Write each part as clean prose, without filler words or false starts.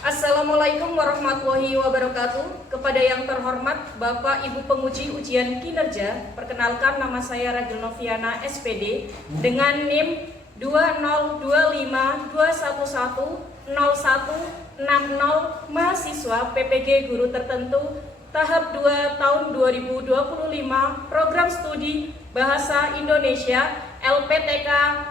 Assalamualaikum warahmatullahi wabarakatuh. Kepada yang terhormat Bapak Ibu penguji ujian kinerja, perkenalkan nama saya Ragil Noviana SPD dengan NIM 20252110160 mahasiswa PPG Guru Tertentu tahap 2 tahun 2025 program studi Bahasa Indonesia LPTK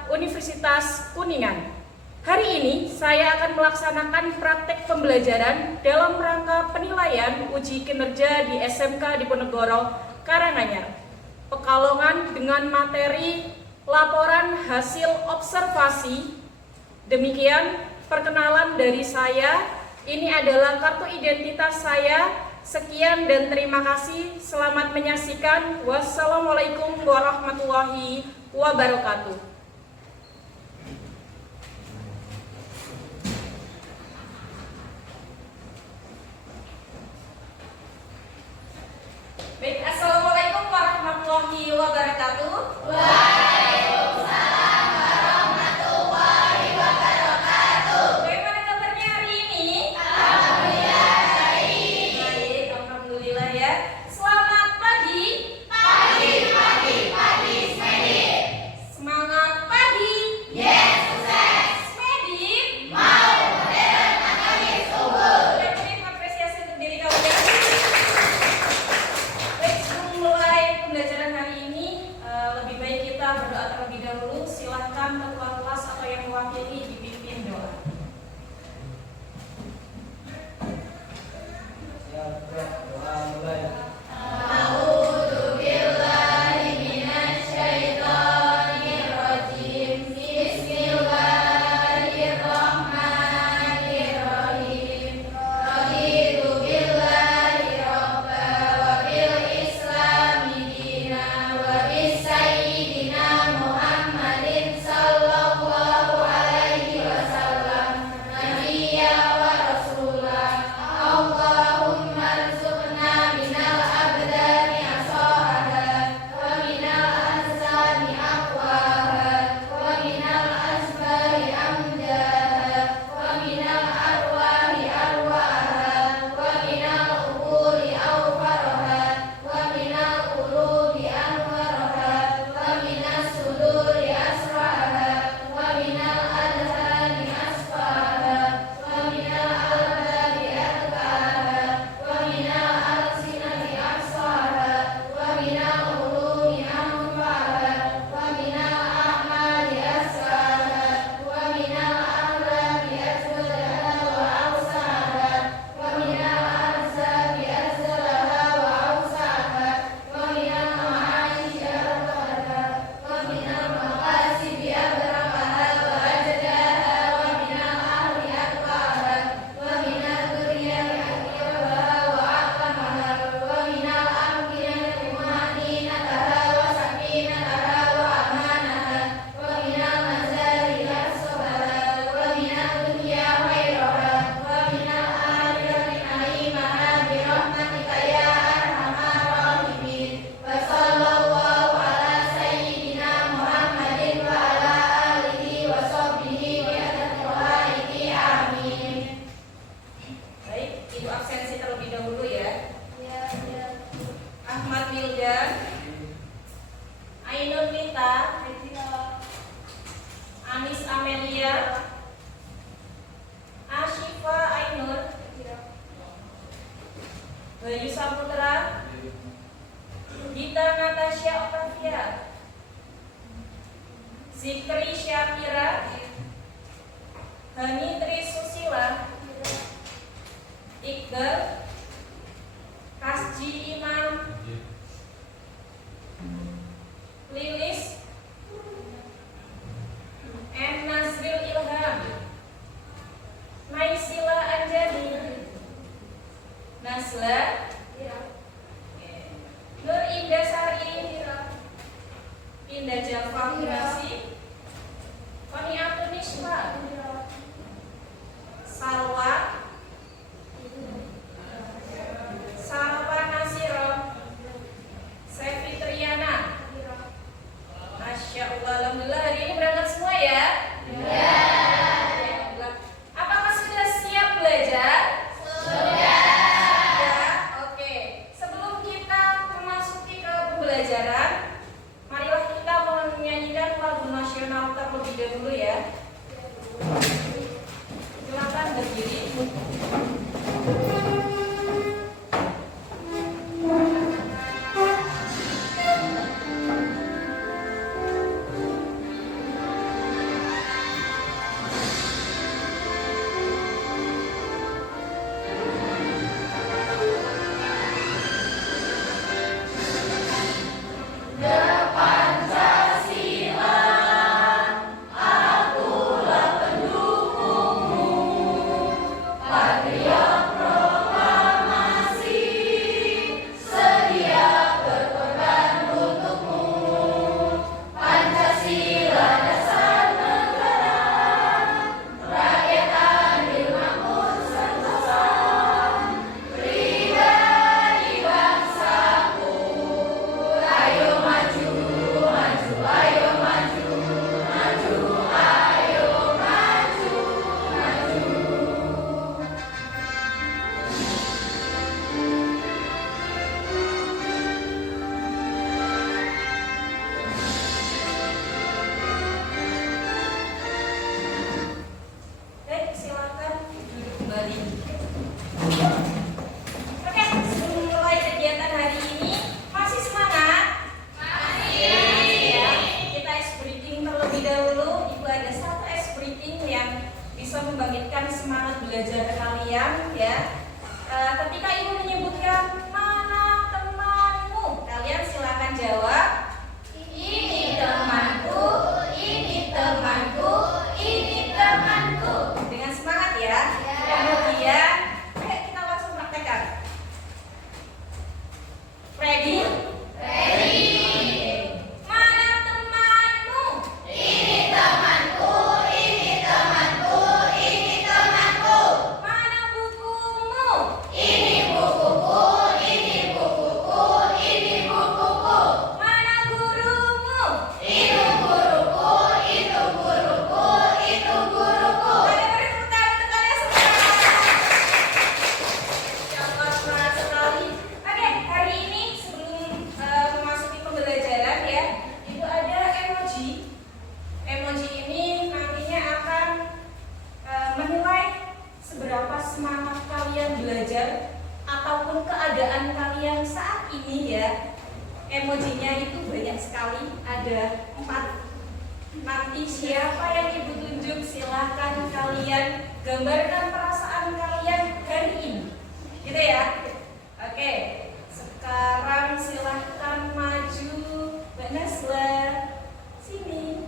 Universitas Kuningan. Hari ini saya akan melaksanakan praktek pembelajaran dalam rangka penilaian uji kinerja di SMK Diponegoro, Karanganyar, Pekalongan dengan materi laporan hasil observasi. Demikian perkenalan dari saya. Ini adalah kartu identitas saya. Sekian dan terima kasih. Selamat menyaksikan. Wassalamualaikum warahmatullahi wabarakatuh. Baik, assalamualaikum warahmatullahi wabarakatuh. Waalaikumsalam warahmatullahi wabarakatuh. Bagaimana kabarnya hari ini? Alhamdulillah baik. Baik, alhamdulillah ya. Selamat pagi. Pagi Smedi. Semangat pagi. Yes, sukses. Smedi. Mau modern akademis subur. Boleh beri apresiasi untuk diri kamu ya. Baik, sebelum mulai pembelajaran hari ini, lebih baik kita berdoa terlebih dahulu. Silahkan ketua kelas atau yang mewakili dipimpin doa. Doa mulai. A'udzu billahi minasy syaithanir rajim. Bismillahirrahmanirrahim. Raditu billahi rabba wa bil islami dina wa bis sayyidina Muhammadin sallallahu alaihi wasallam nabiyya wa rasulah. Allahumma arzuqna minal abdani asahaha wa minal ahsani aqwaha wa minal asbari amdaha wa minal arwahi arwaha wa minal uquli awfaraha wa minal qulubi anwaraha wa minas suduri asraha wa minal adhani asfaha wa minal albabi atqaha wa minal alsinati ahsaha wa minal ulumi anfa'aha wa minal a'mali asfaha wa minal akhlaqi aswadaha wa awsaha wa minal ahzabi azlaha wa awsaha wa minal ma'aishi arqaha wa minal maqasidi abraqaha wa ajdaha wa minal ahli atqaha wa minal dzurriyyati akhiraha wa aqamaha wa minal amkinati mu'aninataha wa sakinataha wa amanaha wa minal mazari asbaha wa minal dunya khairaha wa minal akhirati na'imaha bi rahmatika ya arhamar rahimin. Wa sallallahu ala sayyidina Muhammadin wa ala alihi wa sahbihi bi adatihi amin. Baik, Ibu absensi terlebih dahulu ya. Ya, ya. Ahmad Wildan, Ainun Lita, Anis Amelia, Ashifa Ainun, Bayu Saputra, Dita Natasha Octavia, Zikri Syakira, Hani Tri Susila, Iqbal, Kasji Imam, Lilis, M. Nazril Ilham, Naisila Anjani, Nasla, Nur Indah Sari, Indah Jafar Hirasi, Koniatun Niswa, Salwa, Salwa Nasiro, Sefi Triana. Masya Allah, alhamdulillah hari ini berangkat semua ya. Ya. Apakah sudah siap belajar? kalian ya. Ketika ibu menyebutkan mana temanmu, kalian silakan jawab. Ini temanku, ini temanku, ini temanku. Dengan semangat ya. Ya. Kemudian, ayo kita langsung praktekkan. Ready? Ready. Mana temanmu? Ini temanku, ini temanku, ini temanku. Mana bukumu? Ini bukuku, ini bukuku, ini bukuku. Mana gurumu? Itu guruku, itu guruku, itu guruku. Ayo beri tepuk tangan untuk kalian semua. Masya Allah, semangat sekali. Oke, hari ini sebelum memasuki pembelajaran ya, itu ada emoji. Emoji ini nantinya akan menilai seberapa semangat kalian belajar ataupun keadaan kalian saat ini ya. Emojinya itu banyak sekali, ada 4. Nanti siapa yang ibu tunjuk silahkan kalian gambarkan perasaan kalian hari ini, gitu ya. Oke, sekarang silahkan maju Mbak Nasla, sini.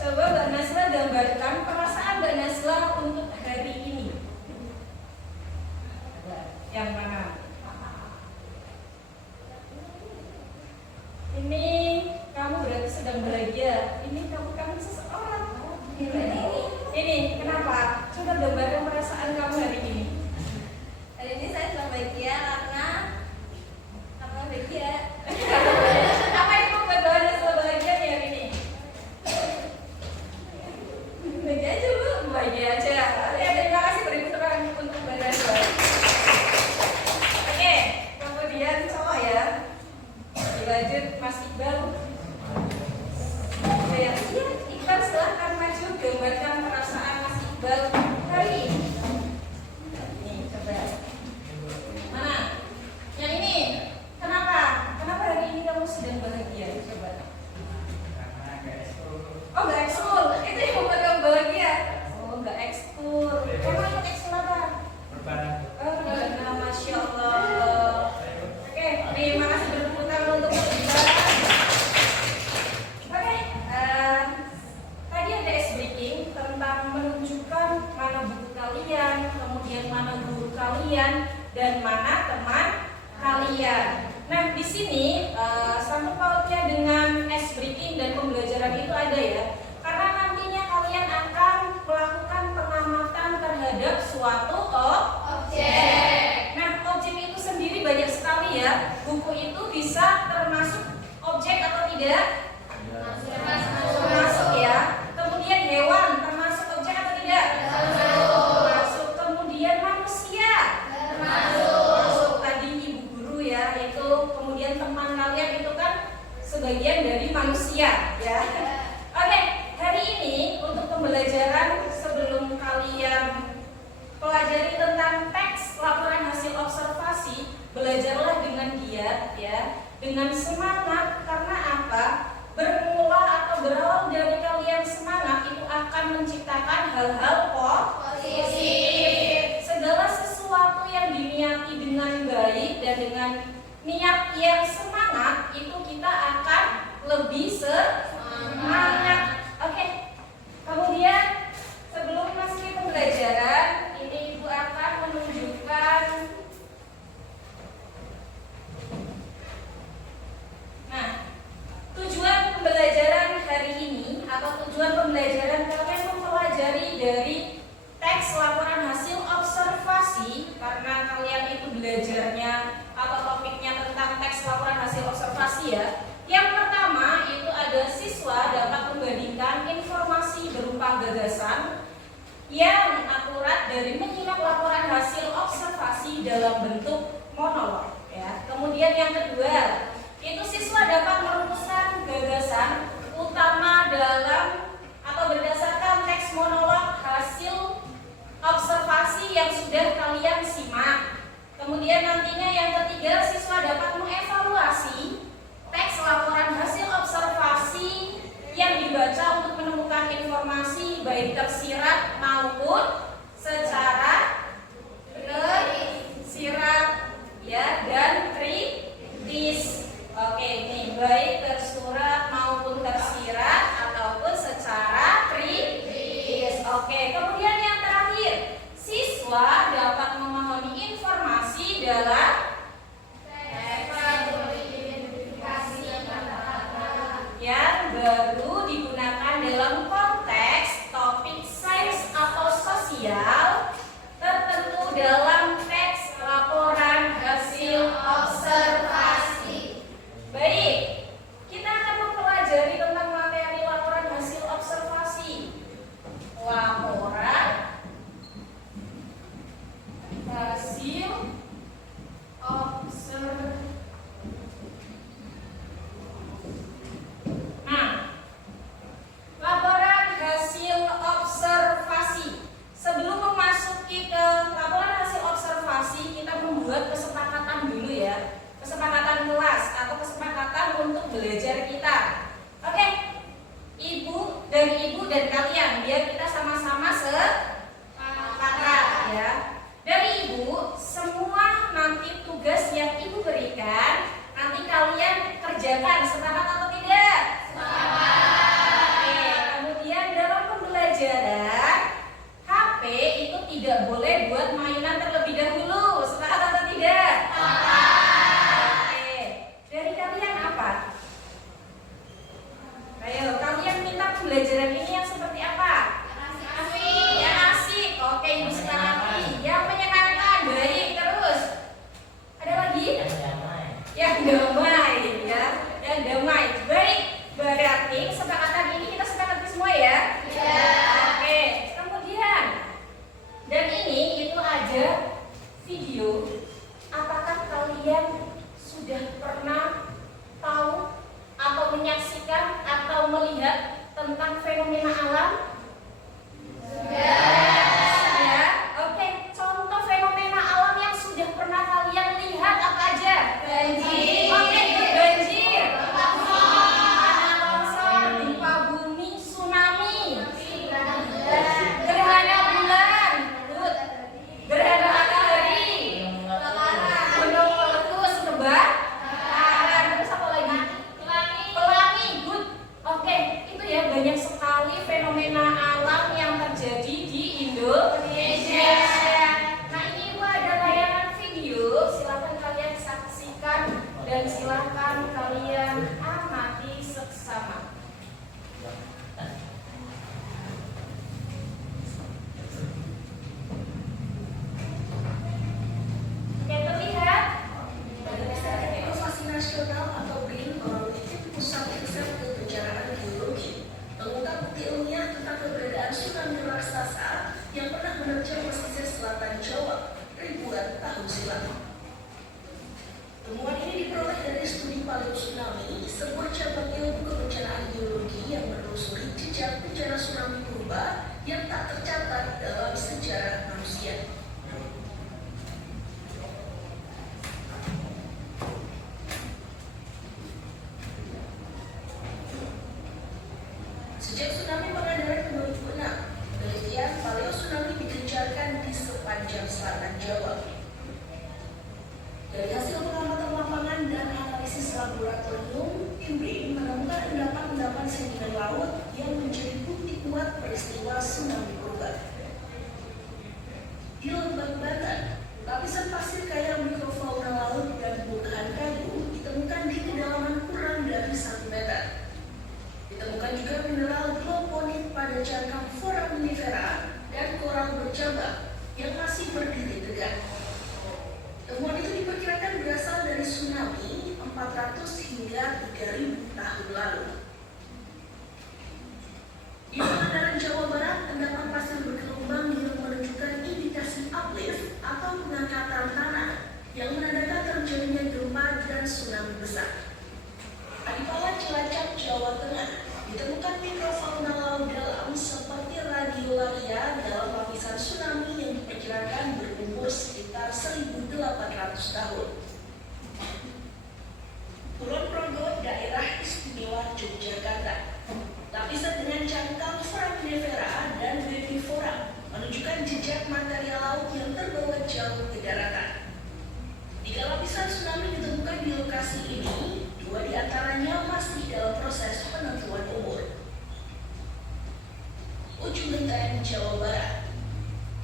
Coba Mbak Nasla gambarkan perasaan Mbak Nasla untuk hari ini. Yang mana? Ini kamu berarti sedang bahagia. Ini kamu kangen seseorang. Ini kenapa? Coba gambarkan perasaan kamu hari ini. Hari ini saya sedang bahagia karena apa bahagia? Apa yang membuat Mbak Nasla bahagia nih hari ini? Bahagia aja Bu. Bahagia aja. Ya, terima kasih beri tepuk tangan untuk Mbak Nasla. Oke, kemudian cowok ya. Dilanjut Mas Iqbal. Iya, Iqbal silahkan maju gambarkan perasaan Mas Iqbal hari ini. Nih, coba. Mana? Yang ini. Kenapa? Kenapa hari ini kamu sedang bahagia? Coba. Karena agak ekskul. Oh, nggak ekskul. Itu yang membuat kamu bahagia. Oh, nggak ekskul. Kamu ikut ekskul apa? Perbanan. Oh, benar, Masya Allah. Oke, terima kasih bertepuk tangan untuk Mas Iqbal. Oke, tadi ada ice breaking tentang menunjukkan mana buku kalian, kemudian mana guru kalian, dan mana teman kalian. Nah, di sini sangkut pautnya dengan ice breaking dan pembelajaran itu ada ya. Karena nantinya kalian akan melakukan pengamatan terhadap suatu Objek. Nah, objek itu sendiri banyak sekali ya. Buku itu bisa termasuk objek atau tidak? Termasuk ya. Kemudian hewan termasuk objek atau tidak? Termasuk. Kemudian manusia termasuk. Tadi ibu guru ya, itu kemudian teman kalian itu kan sebagian dari manusia ya. Oke, hari ini untuk pembelajaran sebelum kalian pelajari tentang teks laporan hasil observasi, belajarlah dengan giat ya, dengan semangat. Karena apa? Bermula atau berawal dari kalian semangat itu akan menciptakan hal-hal positif. Segala sesuatu yang diniati dengan baik dan dengan niat yang semangat itu kita akan lebih semangat. Oke. Kemudian sebelum masuk ke pembelajaran, ini Ibu akan menunjukkan. Nah, tujuan pembelajaran hari ini atau tujuan pembelajaran kalian mempelajari dari teks laporan hasil observasi, karena kalian itu belajarnya atau topiknya tentang teks laporan hasil observasi ya. Yang pertama itu ada siswa dapat membandingkan informasi berupa gagasan yang akurat dari menyimak laporan hasil observasi dalam bentuk monolog ya. Kemudian yang kedua, itu siswa dapat merumuskan gagasan utama dalam atau berdasarkan teks monolog hasil observasi yang sudah kalian simak. Kemudian nantinya yang ketiga, siswa dapat mengevaluasi teks laporan hasil observasi yang dibaca untuk menemukan informasi baik tersirat maupun spasial tertentu dalam teks laporan hasil observasi. Baik, kita akan mempelajari tentang materi laporan hasil observasi. Laporan hasil observasi. Laporan hasil observasi. Sebelum memasuki ke laporan hasil observasi, kita membuat kesepakatan dulu ya. Kesepakatan kelas atau kesepakatan untuk belajar kita. Oke? Ibu dan kalian biar kita sama-sama sepakat ya. Dari Ibu, semua nanti tugas yang Ibu berikan nanti kalian kerjakan, sepakat atau tidak? Pembelajaran HP itu tidak boleh buat mainan terlebih dahulu. Sepakat atau tidak? Oke. Dari kalian apa? Ayo, kalian minta pembelajaran ini yang seperti apa? Yang asik. Oke, Ibu sepakati. Yang menyenangkan. Baik, terus. Ada lagi? Yang damai ya. Yang damai. Baik. Berarti kesepakatan ini kita sepakati semua ya? Oke, kemudian dan ini itu ada video. Apakah kalian sudah pernah tahu atau menyaksikan atau melihat tentang fenomena alam? Ya. Oke, contoh fenomena alam yang sudah pernah kalian lihat apa aja? Banjir. Oke, banjir. Gempa bumi, tsunami, gerhana bulan, gerhana matahari, gunung meletus, kebakaran, terus apa lagi? Pelangi, good. Oke, itu ya banyak sekali fenomena alam yang terjadi di Indonesia. Nah ini Ibu ada tayangan video, silakan kalian saksikan dan silakan kalian amati seksama. Yang terlihat Inovasi Nasional atau BRIN melalui tim Pusat Riset Kebencanaan Geologi mengungkap bukti ilmiah tentang keberadaan tsunami raksasa yang pernah menerjang pesisir selatan Jawa ribuan tahun silam. Temuan ini diperoleh dari studi paleotsunami, sebuah cabang ilmu kebencanaan geologi yang menelusuri jejak bencana tsunami purba yang tak tercatat dalam sejarah manusia. Sejak tsunami Pangandaran 2006, penelitian paleotsunami digencarkan di sepanjang selatan Jawa. Dari hasil pengamatan lapangan dan analisis laboratorium, tim BRIN menemukan endapan-endapan sedimen laut yang menjadi bukti kuat peristiwa tsunami purba. Di Lebak, Banten, lapisan pasir kaya mikrofauna laut dan bongkahan kayu ditemukan di kedalaman kurang dari 1 meter. Ditemukan juga mineral gloponit pada cangkang foraminifera dan koral bercabang yang masih berdiri tegak. Temuan itu diperkirakan berasal dari tsunami 400 hingga 3000 tahun lalu. Di Pangandaran, Jawa Barat, endapan pasir bergelombang yang menunjukkan indikasi uplift atau pengangkatan tanah yang menandakan terjadinya gempa dan tsunami besar. Adipalan, Cilacap, Jawa Tengah, ditemukan mikrofauna laut dalam seperti radiolaria dalam lapisan tsunami yang diperkirakan berumur sekitar 1.800 tahun. Kulon Progo, daerah istimewa Yogyakarta, lapisan dengan cangkang foraminifera dan bebivora menunjukkan jejak material laut yang terbawa jauh ke daratan. 3 lapisan tsunami ditemukan di lokasi ini. 2 diantaranya masih dalam proses penentuan umur. Ujung Genteng, Jawa Barat,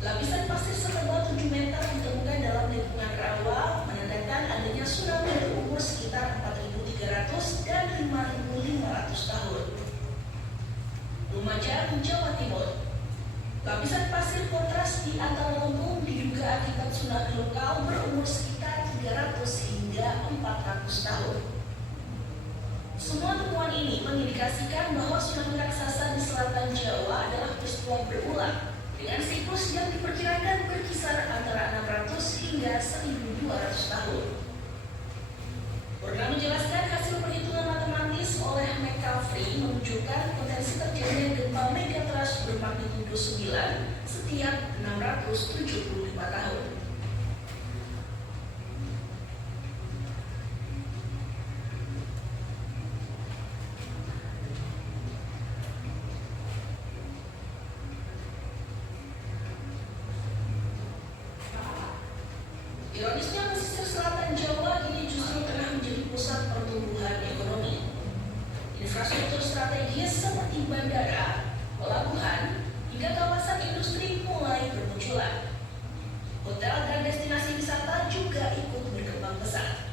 lapisan pasir setebal 7 meter ditemukan dalam lingkungan rawa, menandakan adanya tsunami berumur sekitar 4.300 dan 5.500 tahun. Lumajang, Jawa Timur, Lapisan pasir kontras di Antara-Lumbung diduga akibat tsunami lokal berumur sekitar 300 hingga 400 tahun. Semua temuan ini mengindikasikan bahwa tsunami raksasa di selatan Jawa adalah peristiwa berulang dengan siklus yang diperkirakan berkisar antara 600 hingga 1200 tahun. Pernah menjelaskan hasil perhitungan matematis oleh McCaffrey menunjukkan potensi terjadinya gempa megatrust bermagnitudo 9 setiap 675 tahun. Ironisnya, pesisir selatan Jawa kini justru tengah menjadi pusat pertumbuhan ekonomi. Infrastruktur strategis seperti bandara, pelabuhan, hingga kawasan industri mulai bermunculan. Hotel dan destinasi wisata juga ikut berkembang pesat.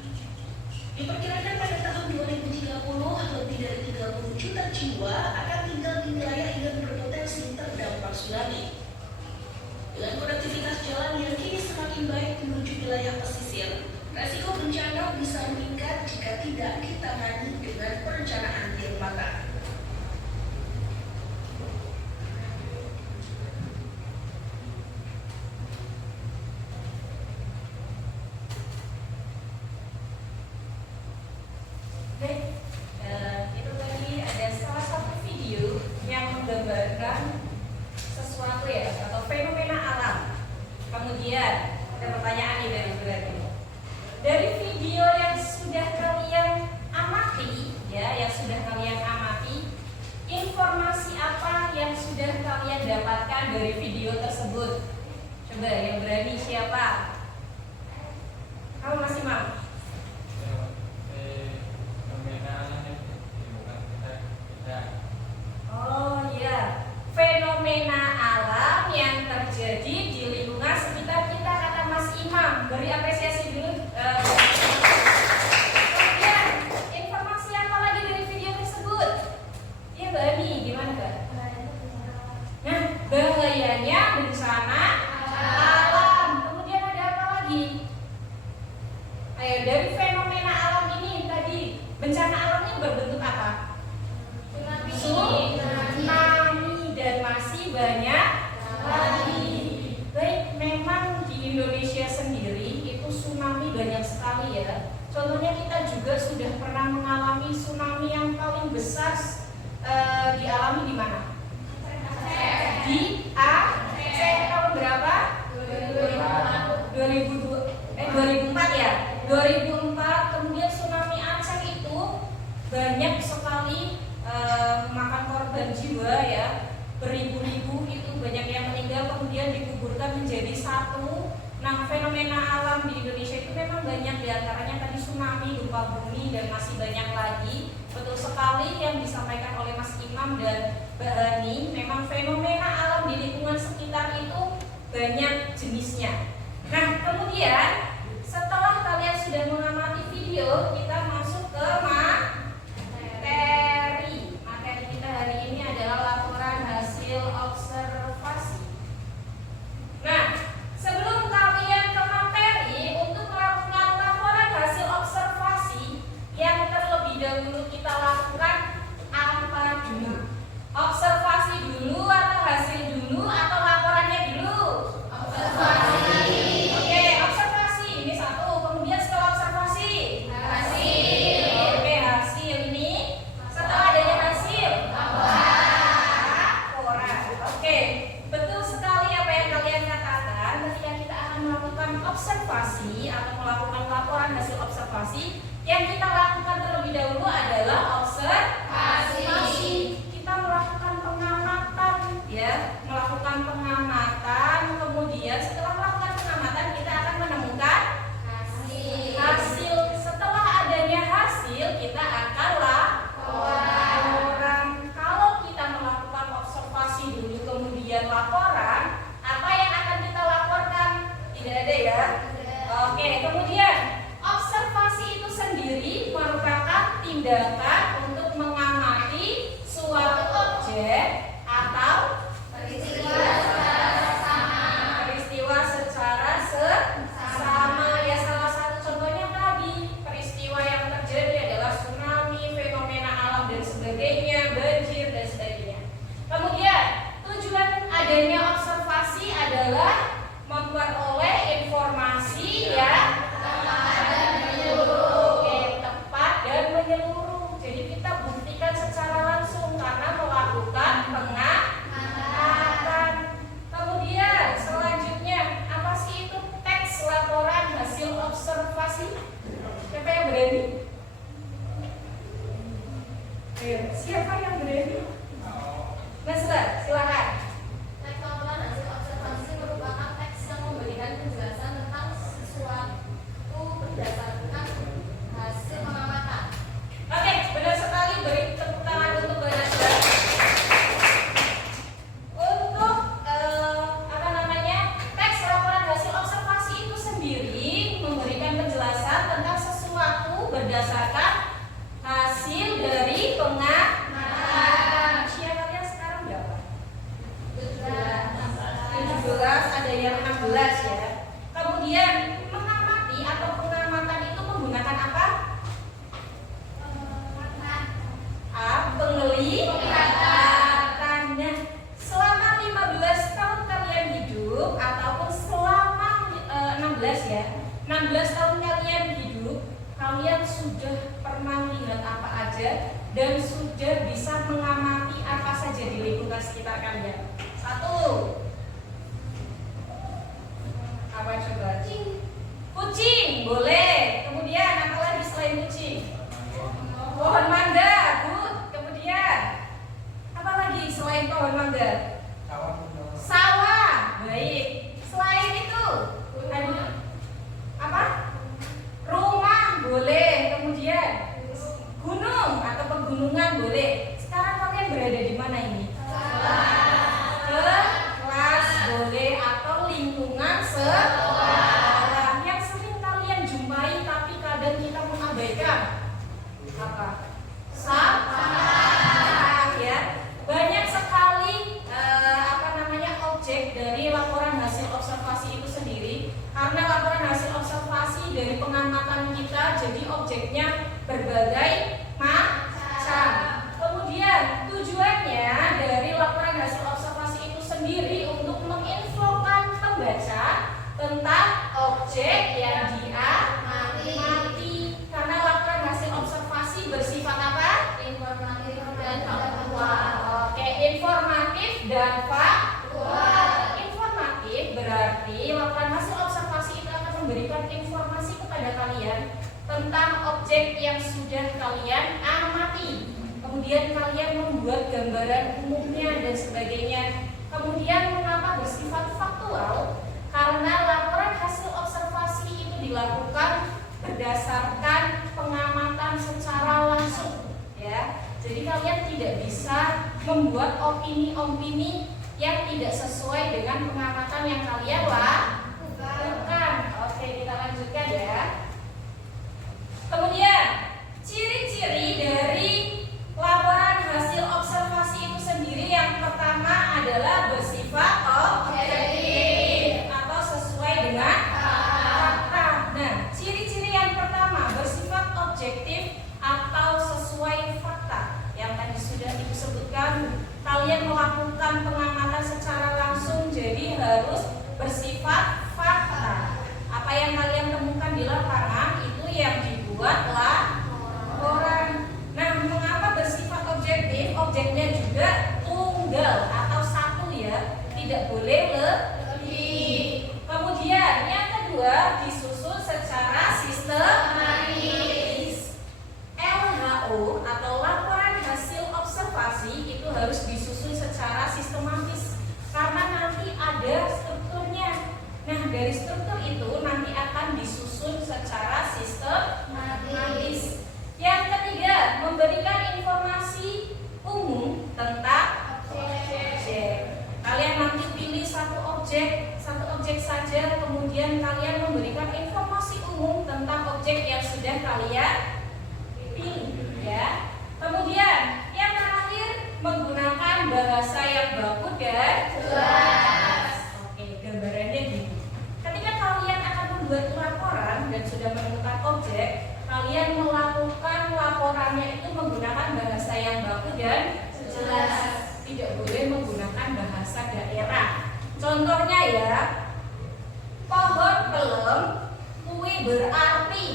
Diperkirakan pada tahun 2030 lebih dari 30 juta jiwa akan tinggal di wilayah yang berpotensi terdampak tsunami. Dengan konektivitas jalan yang kini semakin baik menuju wilayah pesisir, resiko bencana bisa meningkat jika tidak ditangani dengan perencanaan yang matang. Baik, itu tadi ada salah satu video yang menggambarkan sesuatu ya atau fenomena alam. Kemudian ada pertanyaan nih dari berarti. Dari video yang sudah kalian amati, ya, yang sudah kalian amati, informasi apa yang sudah kalian dapatkan dari video tersebut? Coba yang berani siapa? Kamu masih mau? Oh iya, fenomena alam yang terjadi di lingkungan sekitar kita, kata Mas Imam. Beri apresiasi dulu. Kemudian informasi apa lagi dari video tersebut? Ya Mbak Ani, gimana Mbak? Nah, bahayanya bencana alam. Kemudian ada apa lagi? Ayo, dari fenomena alam ini tadi, bencana alamnya berbentuk apa? Tsunami dan masih banyak lagi. Baik, memang di Indonesia sendiri itu tsunami banyak sekali ya. Contohnya kita juga sudah pernah mengalami tsunami yang paling besar dialami di mana? Di Aceh tahun berapa? 2004 ya. 2004. Kemudian tsunami Aceh itu banyak sekali memakan korban jiwa ya, beribu-ribu, itu banyak yang meninggal kemudian dikuburkan menjadi satu. Nah, fenomena alam di Indonesia itu memang banyak, diantaranya tadi tsunami, gempa bumi, dan masih banyak lagi. Betul sekali yang disampaikan oleh Mas Imam dan Mbak Hani, memang fenomena alam di lingkungan sekitar itu banyak jenisnya. Nah, kemudian setelah kalian sudah mengamati video, kita masuk ke materi. Materi kita hari ini adalah laporan hasil observasi. Nah, sebelum kalian ke materi, untuk melakukan laporan hasil observasi, yang terlebih dahulu kita lakukan apa dulu? Observasi dulu atau hasil dulu atau laporannya dulu? Observasi. Oke, observasi ini satu. Kemudian setelah observasi, hasil. 15, ada yang 16 ya. Kemudian mengamati atau pengamatan itu menggunakan apa? Penglihatan. Nah, selama 15 tahun kalian hidup ataupun selama 16 ya, 16 tahun kalian hidup, kalian sudah pernah melihat apa aja dan sudah bisa mengamati apa saja di lingkungan sekitar kalian. 1. Apa coba? Kucing, boleh. Kemudian apa lagi selain kucing? Pohon mangga, good. Kemudian apa lagi selain pohon mangga? Sawah, baik. Selain itu ada apa? Rumah, boleh. Kemudian gunung atau pegunungan, boleh. Sekarang kalian berada di mana ini? Kelas, boleh. Atau lingkungan sekolah. Yang sering kalian jumpai tapi kadang kita mengabaikan apa? Sampah, ya. Banyak sekali objek dari laporan hasil observasi itu sendiri. Karena laporan hasil observasi dari pengamatan kita, jadi objeknya berbagai macam. Kemudian tujuannya dari laporan hasil observasi itu sendiri untuk menginfokan pembaca tentang objek yang diamati. Karena laporan hasil observasi bersifat apa? Informatif dan faktual. Oke, informatif dan faktual. Informatif berarti laporan hasil observasi itu akan memberikan informasi kepada kalian tentang objek yang sudah kalian amati. Kemudian kalian membuat gambaran umumnya dan sebagainya. Kemudian mengapa bersifat faktual? Karena laporan hasil observasi itu dilakukan berdasarkan pengamatan secara langsung, ya. Jadi kalian tidak bisa membuat opini-opini yang tidak sesuai dengan pengamatan yang kalian lakukan. Oke, kita lanjutkan ya. Kemudian ciri-ciri dari laporan hasil observasi itu sendiri, yang pertama adalah bersifat objektif atau sesuai dengan fakta. Nah, ciri-ciri yang pertama bersifat objektif atau sesuai fakta. Yang tadi sudah Ibu sebutkan, kalian melakukan pengamatan secara langsung, jadi harus bersifat fakta. Apa yang kalian temukan di lapangan itu yang dibuat laporan. Nah, mengapa bersifat objektif? Objeknya juga tunggal atau satu ya, tidak boleh lebih. Kemudian yang kedua, disusun secara sistematis. LHO atau laporan hasil observasi itu harus disusun secara sistematis karena nanti ada strukturnya. Nah, dari struktur itu nanti akan disusun secara sistematis. Yang ketiga, memberikan informasi umum tentang objek. Kalian nanti pilih satu objek saja, kemudian kalian memberikan informasi umum tentang objek yang sudah kalian pilih, ya. Kemudian yang terakhir, menggunakan bahasa yang baku dan jelas. Oke, gambarannya gini. Ketika kalian akan membuat laporan dan sudah menemukan objek, kalian melakukan laporannya itu menggunakan bahasa yang baku dan jelas. Tidak boleh menggunakan bahasa daerah. Contohnya ya, pohon pelem, kue berarti.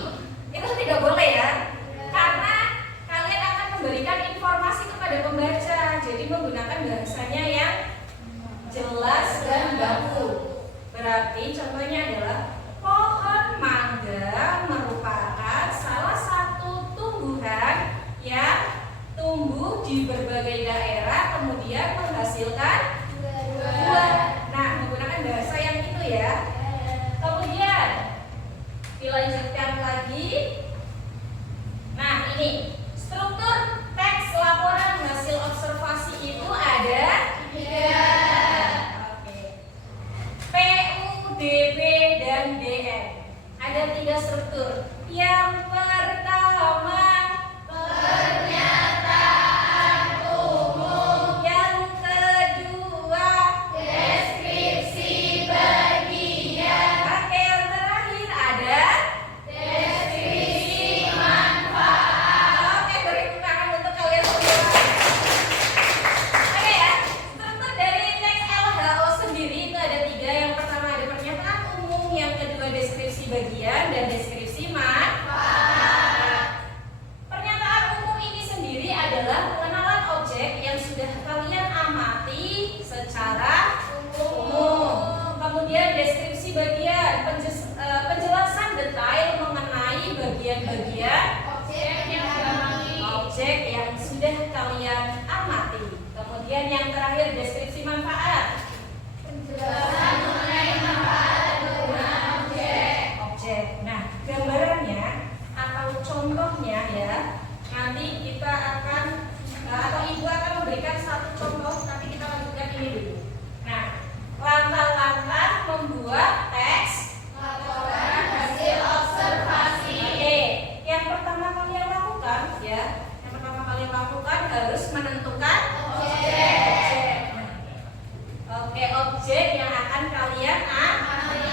Itu tidak boleh ya. Karena kalian akan memberikan informasi kepada pembaca. Jadi menggunakan bahasanya yang jelas dan baku. Berarti contohnya adalah pohon mangga merupakan salah satu tumbuhan yang tumbuh di berbagai daerah kemudian menghasilkan buah. Nah, menggunakan bahasa yang itu ya. Kemudian dilanjutkan lagi. Nah, ini struktur teks laporan hasil observasi itu ada 3. Oke. PU, DP, dan DN. Ada 3 struktur. Yang pertama, pernyataan umum. Yang kedua, deskripsi kemudian bagian objek yang sudah kalian amati. Kemudian yang terakhir deskripsi manfaat. Penjelasan mengenai manfaat penggunaan Objek. Nah, gambarannya atau contohnya ya. Nanti kita akan atau ibu akan memberikan satu contoh, tapi kita lanjutkan ini dulu. Nah, langkah-langkah membuat teks laporan hasil observasi. Oke, yang pertama kalian lakukan ya, yang pertama kalian lakukan harus menentukan objek. Oke, objek yang akan kalian amati.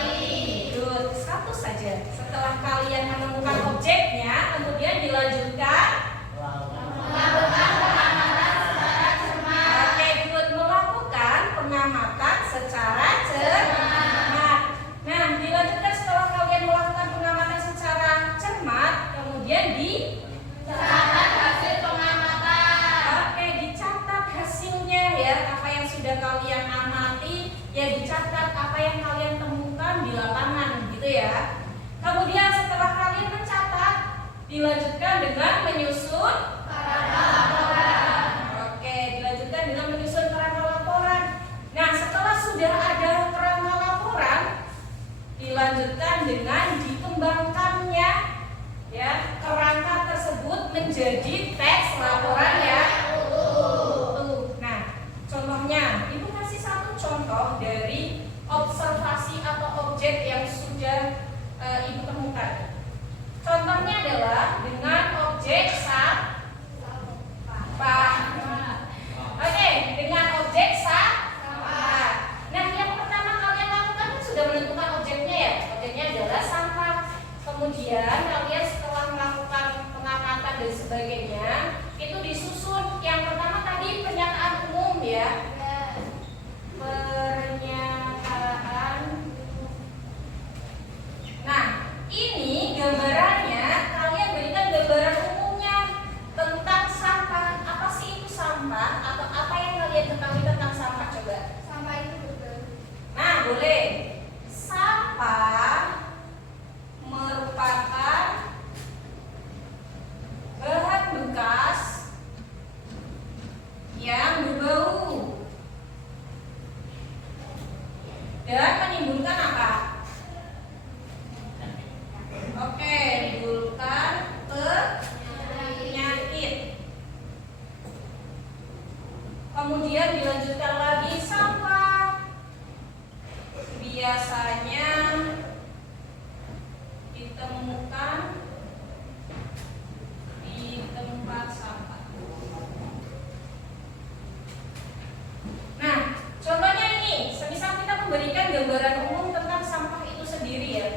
Good, satu saja. Setelah kalian menemukan objeknya, kemudian dilanjutkan Melakukan pengamatan secara cermat. Oke, good, melakukan pengamatan secara cermat. Nah, dilanjutkan setelah kalian melakukan pengamatan secara cermat, kemudian Catat hasil pengamatan. Oke, dicatat hasilnya ya, apa yang sudah kalian amati, ya dicatat apa yang kalian temukan di lapangan gitu ya. Kemudian setelah kalian mencatat, dilanjutkan dengan menyusun Kerangka laporan. Oke, dilanjutkan dengan menyusun kerangka laporan. Nah, setelah sudah ada kerangka laporan, dilanjutkan dengan dikembangkannya ya kerangka tersebut menjadi teks laporan ya. Tuh. Nah, contohnya, Ibu kasih satu contoh dari observasi atau objek yang sudah Ibu temukan. Contohnya adalah dengan objek sampah. Oke, dengan objek sampah. Nah, yang pertama kalian lakukan kan sudah menentukan objeknya ya. Objeknya adalah sampah. Kemudian kalian setelah melakukan pengamatan dan sebagainya, itu disusun. Yang pertama tadi pernyataan umum ya. Pernyataan. Nah, ini gambarannya kalian berikan gambaran umumnya tentang sampah. Apa sih itu sampah atau apa yang kalian ketahui tentang sampah coba? Sampah itu betul. Nah, boleh. Sampah merupakan bahan bekas yang berbau dan menimbulkan apa? Oke, menimbulkan penyakit. Kemudian dilanjutkan lagi sampah biasanya ditemukan di tempat sampah. Nah, contohnya ini, semisal kita memberikan gambaran umum tentang sampah itu sendiri ya.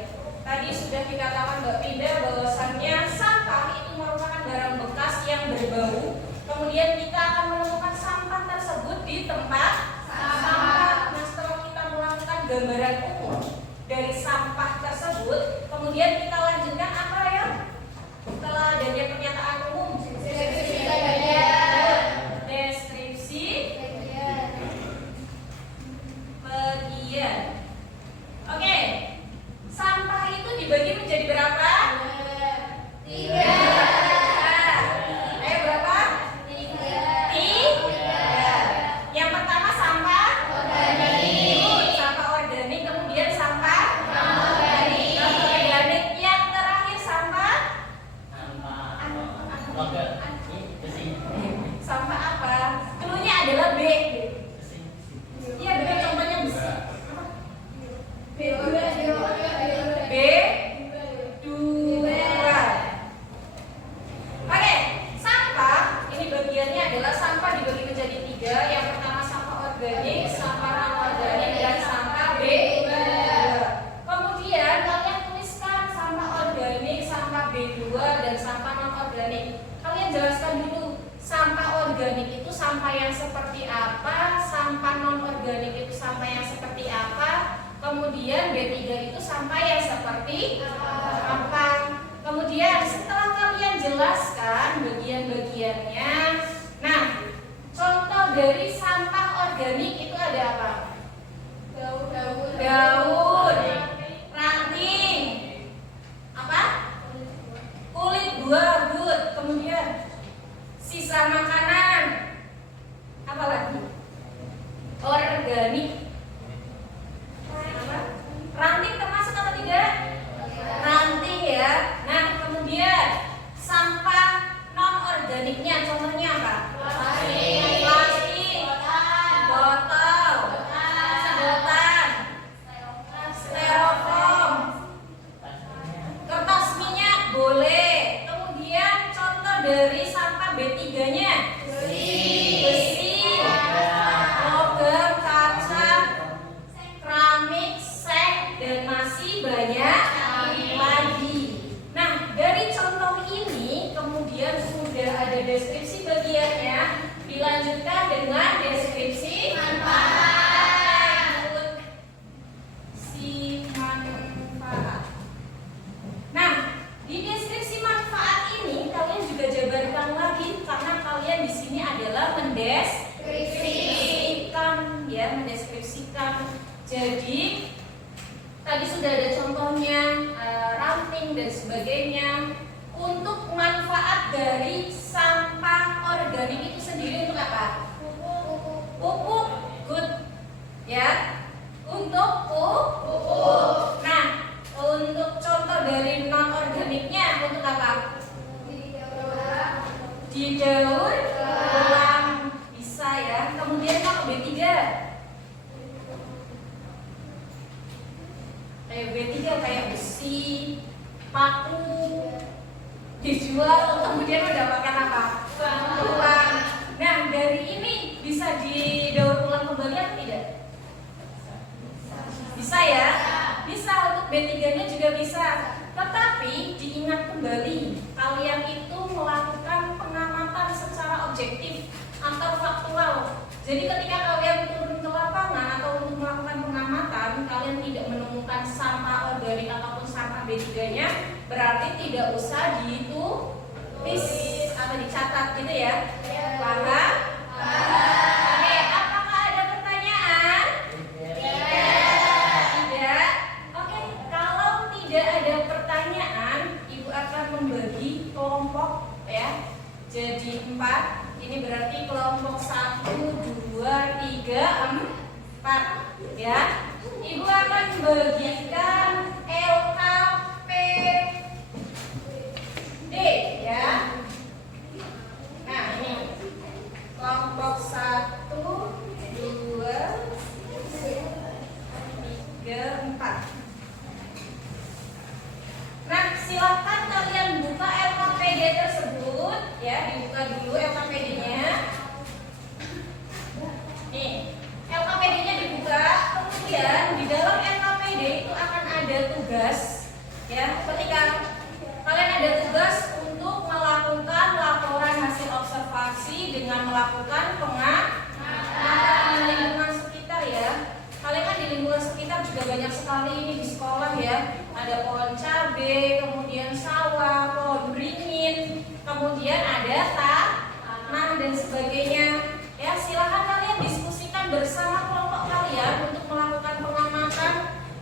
Tadi sudah dikatakan Mbak Pinda bahwasannya sampah itu merupakan barang bekas yang berbau. Kemudian kita akan menemukan sampah tersebut di tempat sampah. Nah, setelah kita melakukan gambaran umum dari sampah tersebut, kemudian kita lanjutkan apa ya? Setelah adanya pernyataan umum, Deskripsi bagian. deskripsi Bagian. bagian. Oke, sampah itu dibagi menjadi berapa? 3. Ayo berapa? 3. Tiga. Yang pertama sampah Organik. sampah organik, kemudian sampah Non-organik. non-organik, yang terakhir sampah sampah apa? Cluenya adalah B. Iya benar, contohnya besi. B dua. Oke, sampah ini bagiannya adalah sampah dibagi menjadi 3. Yang pertama sampah organik, sampah non-organik, dan sampah B2. Kemudian kalian tuliskan sampah organik, sampah B2, dan sampah non-organik. Kalian jelaskan dulu sampah organik itu sampah yang seperti apa, sampah non-organik itu sampah yang seperti apa, kemudian B3 itu sampah yang seperti apa. Kemudian setelah kalian jelaskan bagian-bagiannya, nah contoh dari sampah organik itu ada apa? Daun, ranting, apa? Tadi sudah ada contohnya, ranting dan sebagainya. Untuk manfaat dari sampah organik itu sendiri untuk apa? Pupuk, good, ya. Untuk pupuk. Nah, untuk contoh dari non organiknya untuk apa? Didaur ulang bisa ya. Kemudian kalau B3, kayak B3 kayak besi, paku, dijual kemudian mendapatkan apa? Uang. Nah, dari ini bisa didaur ulang kembali atau tidak? Bisa ya? Bisa, untuk B3-nya juga bisa. Tetapi diingat kembali, kalian itu melakukan pengamatan secara objektif atau faktual. Jadi ketika kalian turun ke lapangan atau untuk melakukan pengamatan, kalian tidak menemukan sampah organik ataupun sampah B3-nya, berarti tidak usah ditulis atau dicatat gitu ya. Paham? Oke, apakah ada pertanyaan? Tidak. Oke, kalau tidak ada pertanyaan, Ibu akan membagi kelompok ya. Jadi 4. Ini berarti kelompok 1, 2, 3, 4 ya. Ibu akan bagikan LKPD ya. Nah, ini kelompok 1, 2, 3, 4. Nah, silakan kalian buka LKPD tersebut ya, dibuka dulu LKPD-nya. Nih, LKPD-nya dibuka, kemudian di dalam LKPD itu akan ada tugas ya. Ketika kalian ada tugas untuk melakukan laporan hasil observasi dengan melakukan pengamatan lingkungan sekitar ya. Kalian kan di lingkungan sekitar juga banyak sekali ini di sekolah ya. Ada pohon cabai, kemudian sawah, pohon beringin, kemudian ada tanah dan sebagainya. Ya, silakan kalian diskusikan bersama kelompok kalian untuk melakukan pengamatan.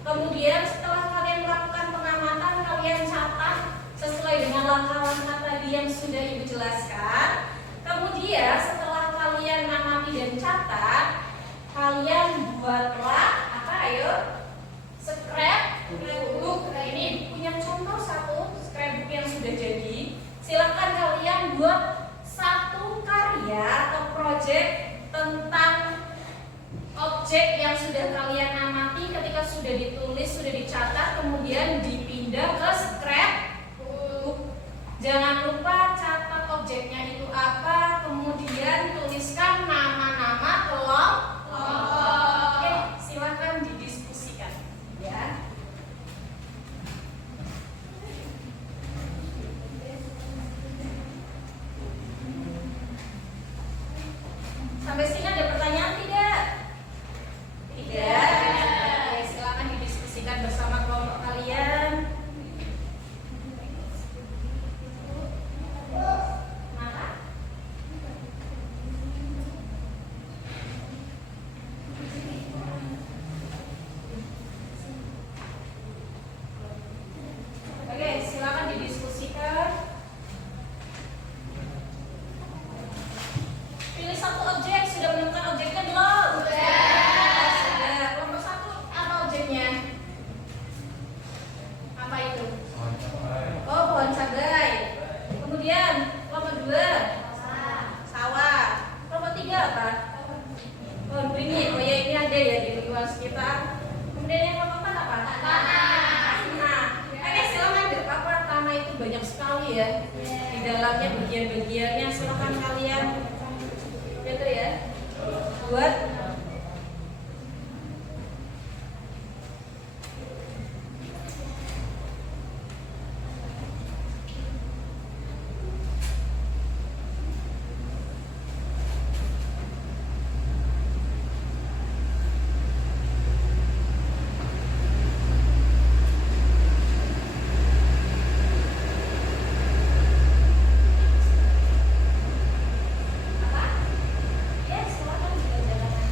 Kemudian setelah kalian melakukan pengamatan, kalian catat sesuai dengan langkah-langkah tadi yang sudah Ibu jelaskan. Kemudian setelah kalian amati dan catat, kalian buatlah apa? Ayo, scrapbook. Nah, ini punya contoh satu scrapbook yang sudah jadi. Silakan kalian buat satu karya atau proyek tentang objek yang sudah kalian amati. Ketika sudah ditulis, sudah dicatat, kemudian dipindah ke scrapbook. Jangan lupa catat objeknya itu apa, kemudian tuliskan nama-nama kelompok. Oke, silakan didiskusikan ya. Sampai sini ada pertanyaan tidak? Tidak. Oke, silakan didiskusikan bersama kelompok kalian. Mana? Oke, silakan didiskusikan. Pilih satu objek, sudah menemukan objeknya belum? Sudah. Kelompok 1 apa objeknya? Apa itu? Oh, pohon cabai. Kemudian kelompok 2 sawah. Kelompok 3 apa? Pohon beringin. Oh ya, ini ada ya di lingkungan sekitar. Kemudian yang kelompok 4 apa? Tanah. Oke, silakan apa tanah itu banyak sekali ya. Di dalamnya bagian-bagiannya, silakan kalian gitu ya, buat apa? Ya, silakan dikerjakan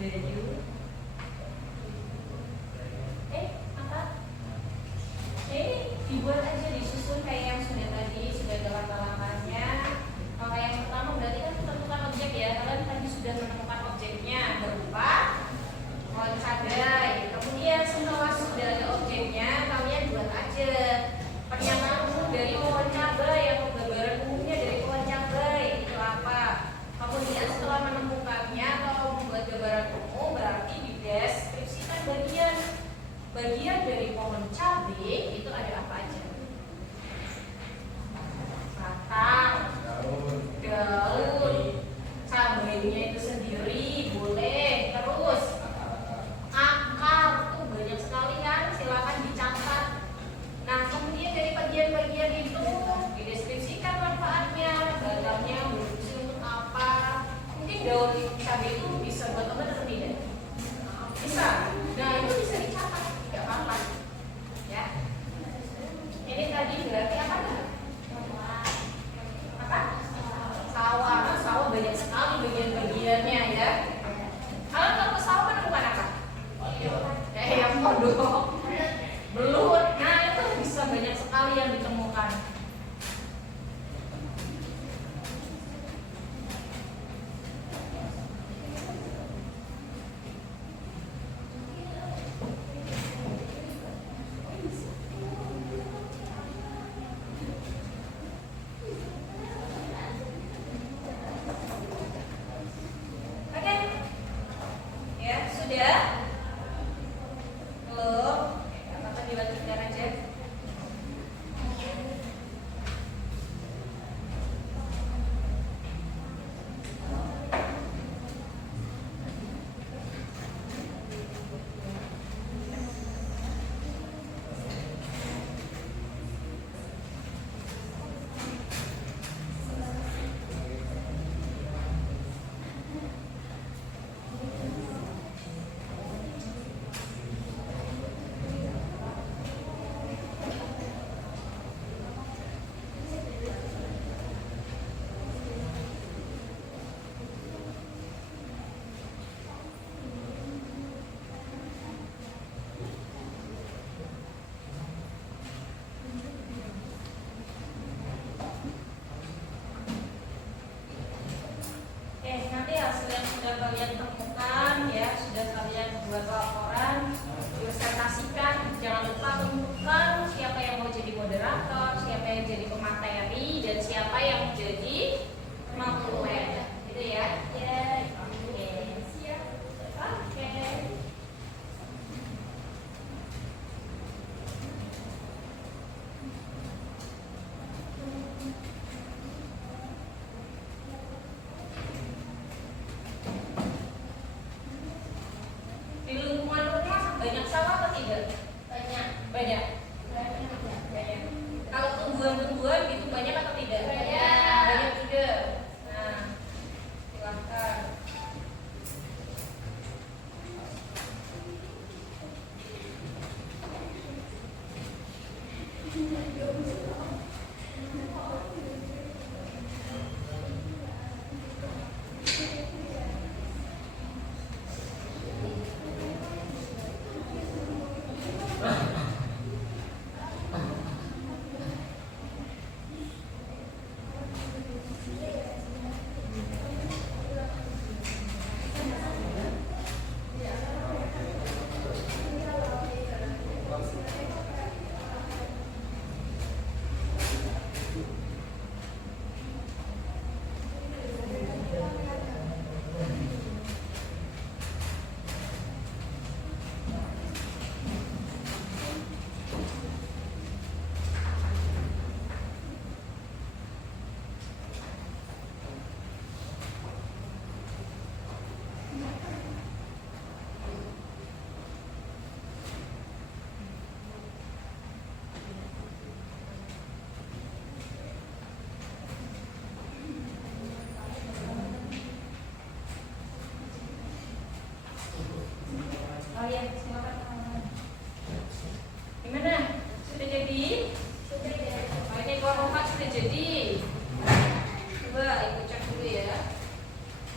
you apa? Dibuat aja, disusun kayak yang sudah tadi, sudah ada langkah-langkahnya. Langkah yang pertama berarti kan menentukan objek ya. Kalian tadi sudah menemukan objeknya berupa pohon cadai. Kemudian setelah sudah ada objeknya, kalian buat aja pernyataan umum dari pohon cabai atau gambaran umumnya dari pohon cabai itu apa. Kemudian setelah menemukannya atau membuat gambaran umum, berarti dideskripsikan bagian dari pohon cabai itu ada apa aja? Batang, daun, cabainya itu sendiri boleh. Terus akar tuh banyak sekali kan, silakan dicatat. Nah kemudian dari bagian-bagian itu dideskripsikan manfaatnya, batangnya berfungsi untuk apa. Mungkin daun cabai itu bisa buat obat atau tidak? Bisa. Nah itu bisa dicatat, tidak apa-apa. Ya. Ini tadi berarti apa? Apa? Sawah. Nah, sawah banyak sekali bagian-bagiannya ya. Kalian kalau ke sawah menemukan apa? Yang kodok, belut. Nah itu bisa banyak sekali yang ditemukan. Oke, ya sudah. Belum? Apa dilanjutkan aja? Nanti hasil yang sudah kalian temukan ya, sudah kalian buat laporan, presentasikan. Jangan lupa tentukan siapa yang mau jadi moderator, siapa yang jadi pemateri, dan siapa yang jadi pematulan. Gitu ya. Ya. Oke. Siap. Oke. Di lingkungan rumah banyak sawah atau tidak? Banyak. Banyak. Banyak. Kalau tumbuhan-tumbuhan gitu banyak atau tidak? Banyak. Banyak juga. Nah, silahkan. Oh ya, silakan. Gimana? Sudah jadi? Sudah ya. Oh, ini kelompok 4 sudah jadi. Coba ibu cek dulu ya.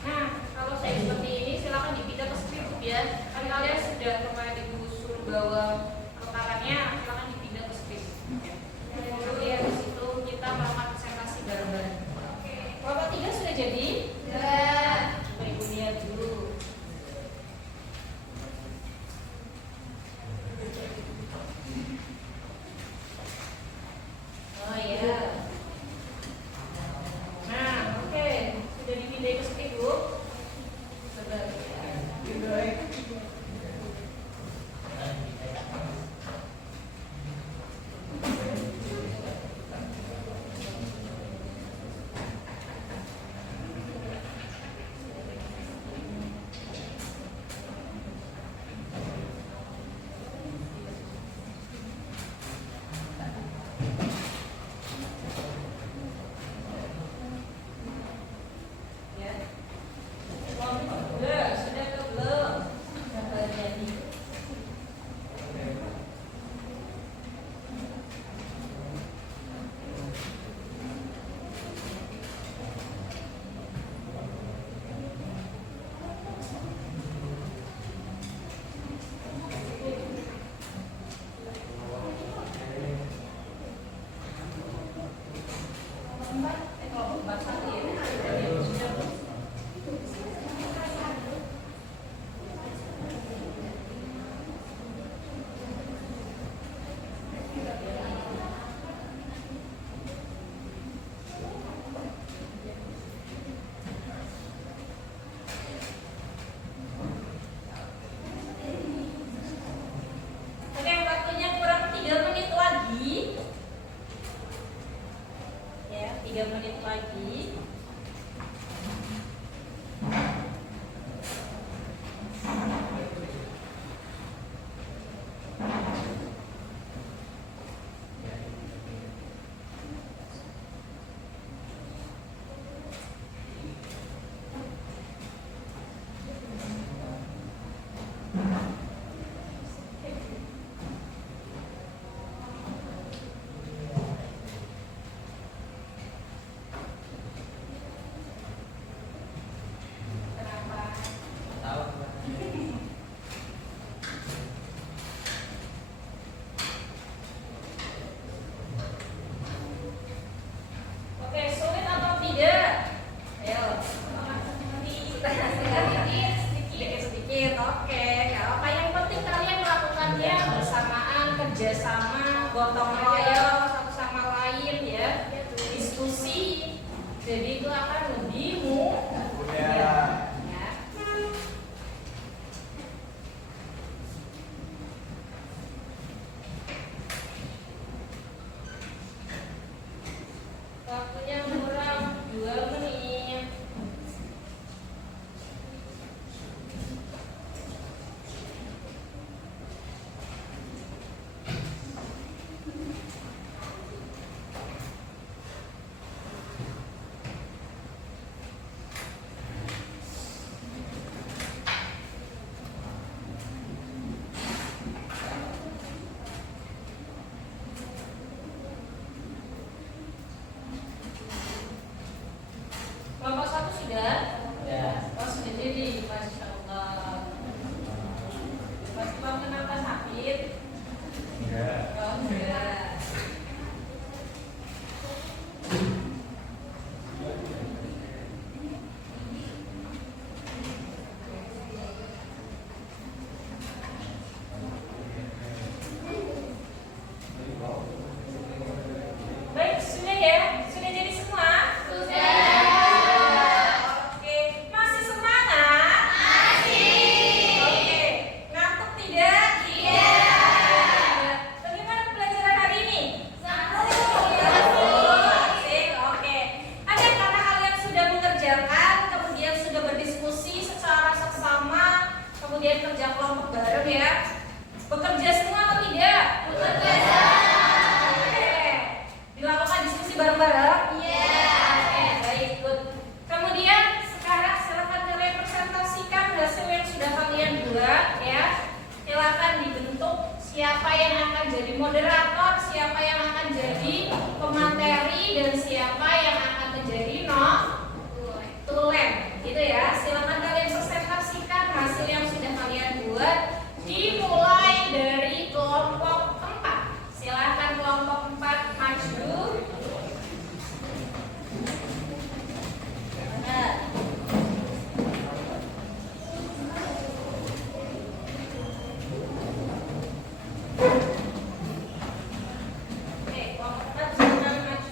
Nah, kalau saya seperti ini silakan dipindah ke screen Oke, sulit atau tidak? Ayo. Sedikit. Oke, nggak apa. Yang penting kalian melakukannya bersamaan, kerjasama, gotong royong satu sama lain ya, diskusi. Jadi itu akan lebih mudah. Ya. Waktunya kurang 2 menit. Kelompok 1 sudah? Ya. Oh sudah jadi, Masya Allah. Masih mau kenalkan Hafid? Enggak. Oh enggak. Baik, sudah ya? Sudah jadi semua? Oke, masih semangat? Oke, ngantuk tidak? Bagaimana pembelajaran hari ini? Asik, oke. Ada karena kalian sudah mengerjakan, kemudian sudah berdiskusi secara seksama, kemudian kerja kelompok bareng ya. Bekerja semua atau tidak? Oke. Dilakukan diskusi bareng-bareng? Oke, baik, good. Kemudian sekarang silakan kalian presentasikan hasil yang sudah kalian buat ya. Silakan dibentuk siapa yang akan jadi moderator, siapa yang akan jadi pemateri, dan siapa yang akan menjadi tulen. Gitu ya. Silakan kalian presentasikan hasil yang sudah kalian buat. Dimulai dari kelompok 4. Silakan kelompok 4 maju. Oke, kelompok 4 silakan maju.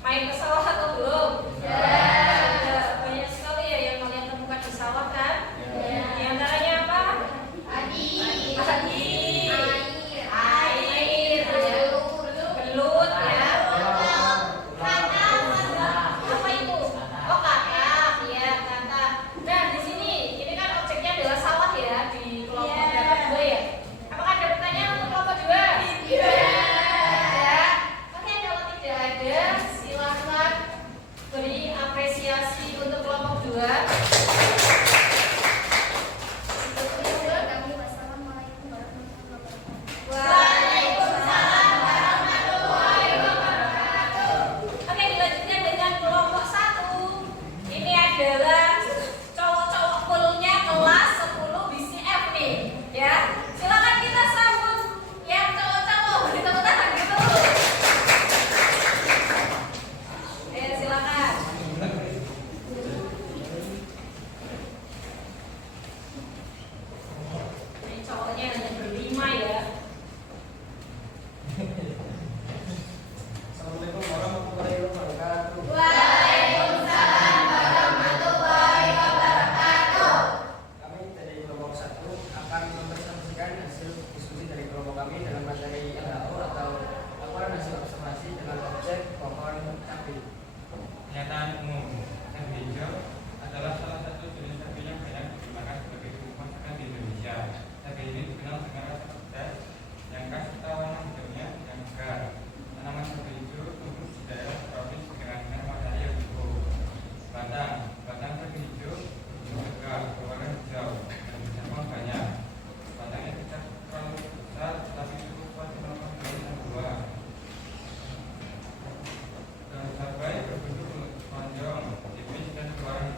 Main ke sawah atau belum? Sudah. Banyak sekali ya yang kalian temukan di sawah kan? Di antaranya apa? Padi. Air, belut ya. Apa itu? Oh, katak, ya katak. Nah, di sini ini kan objeknya adalah sawah ya di kelompok berapa dua ya? Apakah ada pertanyaan untuk kelompok dua? Ada. Oke, kalau tidak ada, silakan beri apresiasi untuk kelompok dua. Oke, dilanjutkan dengan kelompok satu. Ini adalah cowok-cowok fullnya kelas 10 BCF nih, ya. Silakan kita sambut yang cowok-cowok. Beri tepuk tangan gitu. Silakan. Ini cowoknya hanya berlima ya. Assalamualaikum warahmatullahi wabarakatuh. Kami dari kelompok 1 akan mempresentasikan hasil diskusi dari kelompok kami dalam materi LHO atau laporan hasil observasi dengan objek pohon cabai. Pernyataan umum, cabai hijau adalah salah satu jenis cabai yang banyak digunakan sebagai bumbu masakan di Indonesia. Cabai ini dikenal dengan rasa pedas yang khas serta warna hijaunya yang segar. Tanaman cabai hijau tumbuh di daerah tropis dengan matahari yang cukup. Batang cabai hijau berbentuk tegak, berwarna hijau dan bercabang banyak. Batangnya tidak terlalu besar, tetapi cukup kuat melakukan daun dan buah. Cabai berbentuk lonjong, tipis dan berwarna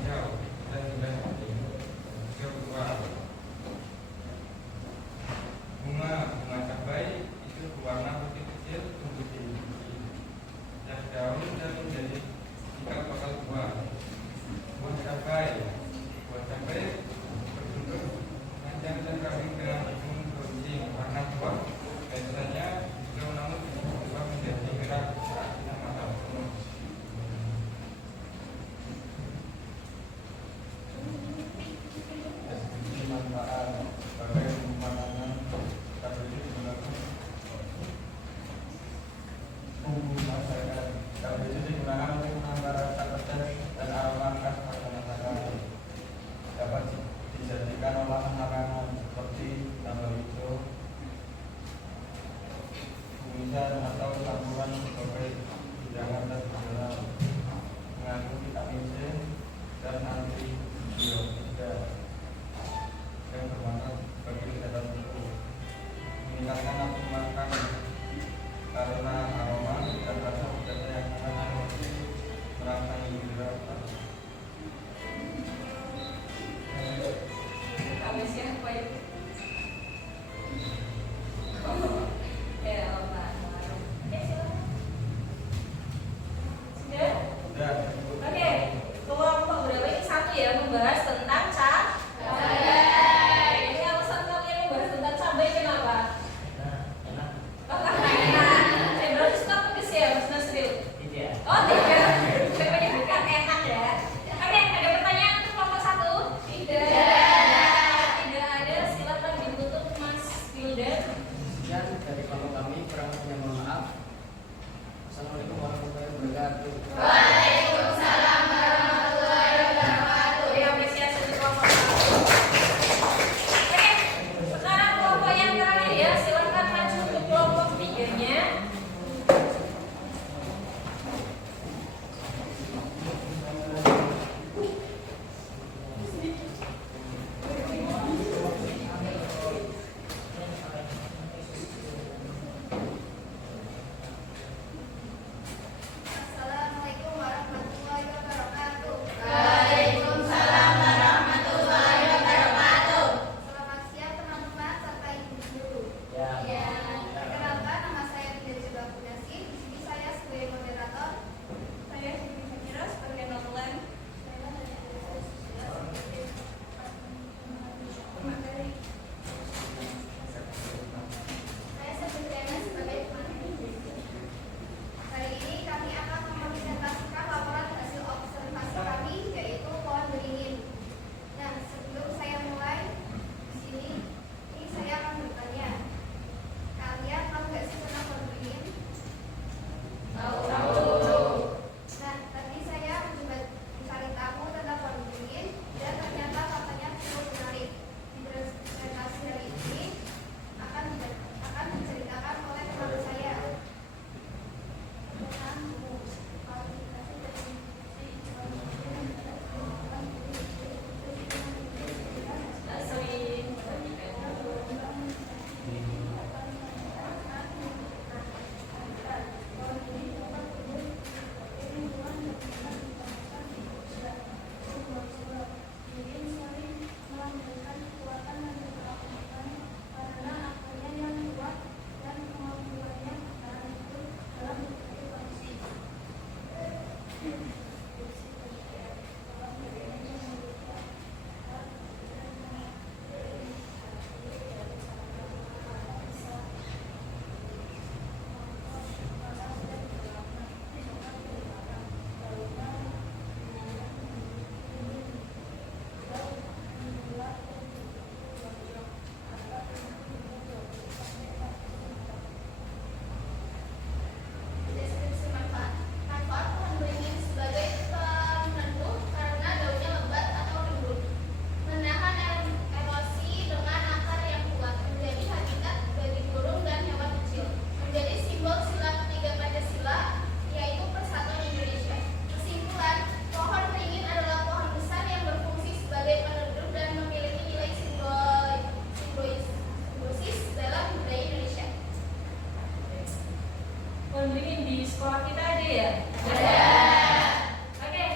Oke,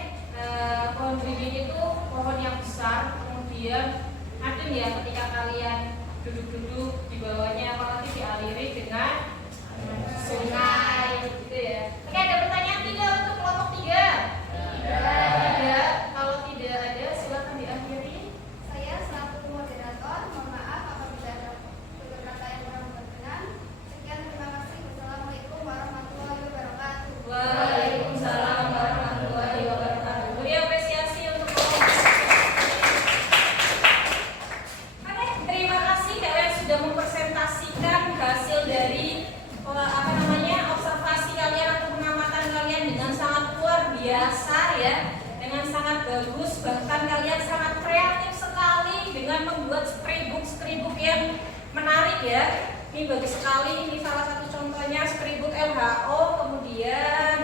pohon beringin itu pohon yang besar, kemudian adem ya ketika kalian duduk-duduk di bawahnya, apalagi dialiri dengan sungai gitu ya. Oke, ada pertanyaan tidak untuk kelompok 3? Tidak. Kalau tidak ada, silakan diakhiri. Saya selaku moderator, mohon maaf apabila ada tutur kata yang kurang berkenan. Sekian, terima kasih. Wassalamualaikum warahmatullahi wabarakatuh. Waalaikumsalam warahmatullahi wabarakatuh. Beri apresiasi untuk kelompok. Oke, terima kasih kalian sudah mempresentasikan hasil dari observasi kalian atau pengamatan kalian dengan sangat luar biasa ya, dengan sangat bagus, bahkan kalian sangat kreatif sekali dengan membuat spraybook yang menarik ya. Ini bagus sekali, ini salah satu contohnya spraybook LHO, kemudian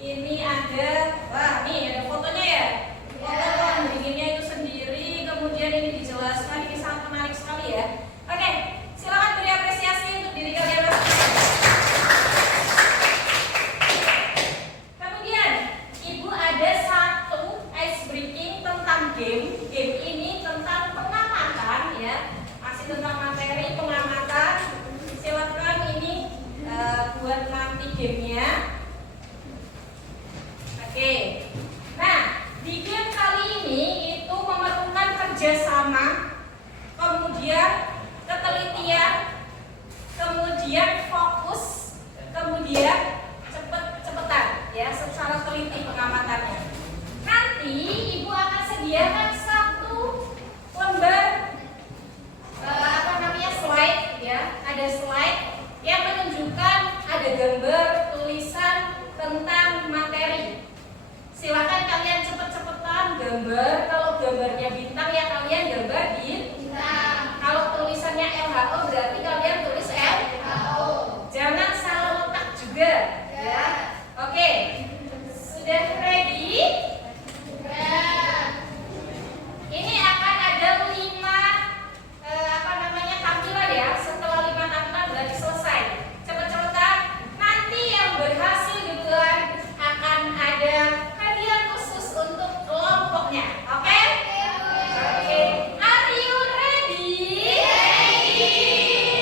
ini ada, wah nih ada fotonya ya, foto pohon beringinnya itu sendiri, kemudian ini dijelaskan, ini sangat menarik sekali ya. Oke, silakan beri apresiasi untuk diri kalian masing-masing. Kemudian, Ibu ada satu ice breaking tentang game. Game ini tentang pengamatan ya, masih tentang materi pengamatan. Silakan ini buat nanti gamenya. Oke. Nah, di game kali ini itu memerlukan kerjasama, kemudian ketelitian, kemudian fokus, kemudian cepetan ya, secara teliti pengamatannya. Nanti Ibu akan sediakan satu lembar slide ya, ada slide yang menunjukkan ada gambar tulisan tentang materi. Silakan kalian cepet-cepetan gambar. Kalau gambarnya bintang ya kalian gambar bintang. Kalau tulisannya LHO berarti kalian tulis LHO. Jangan salah letak juga ya. Oke. Sudah ready? Ini akan ada 5 tampilan ya. Setelah 5 tampilan berarti selesai. Cepet-cepetan. Nanti yang berhasil duluan akan ada hadiah khusus untuk kelompoknya. Oke? Oke. Are you ready?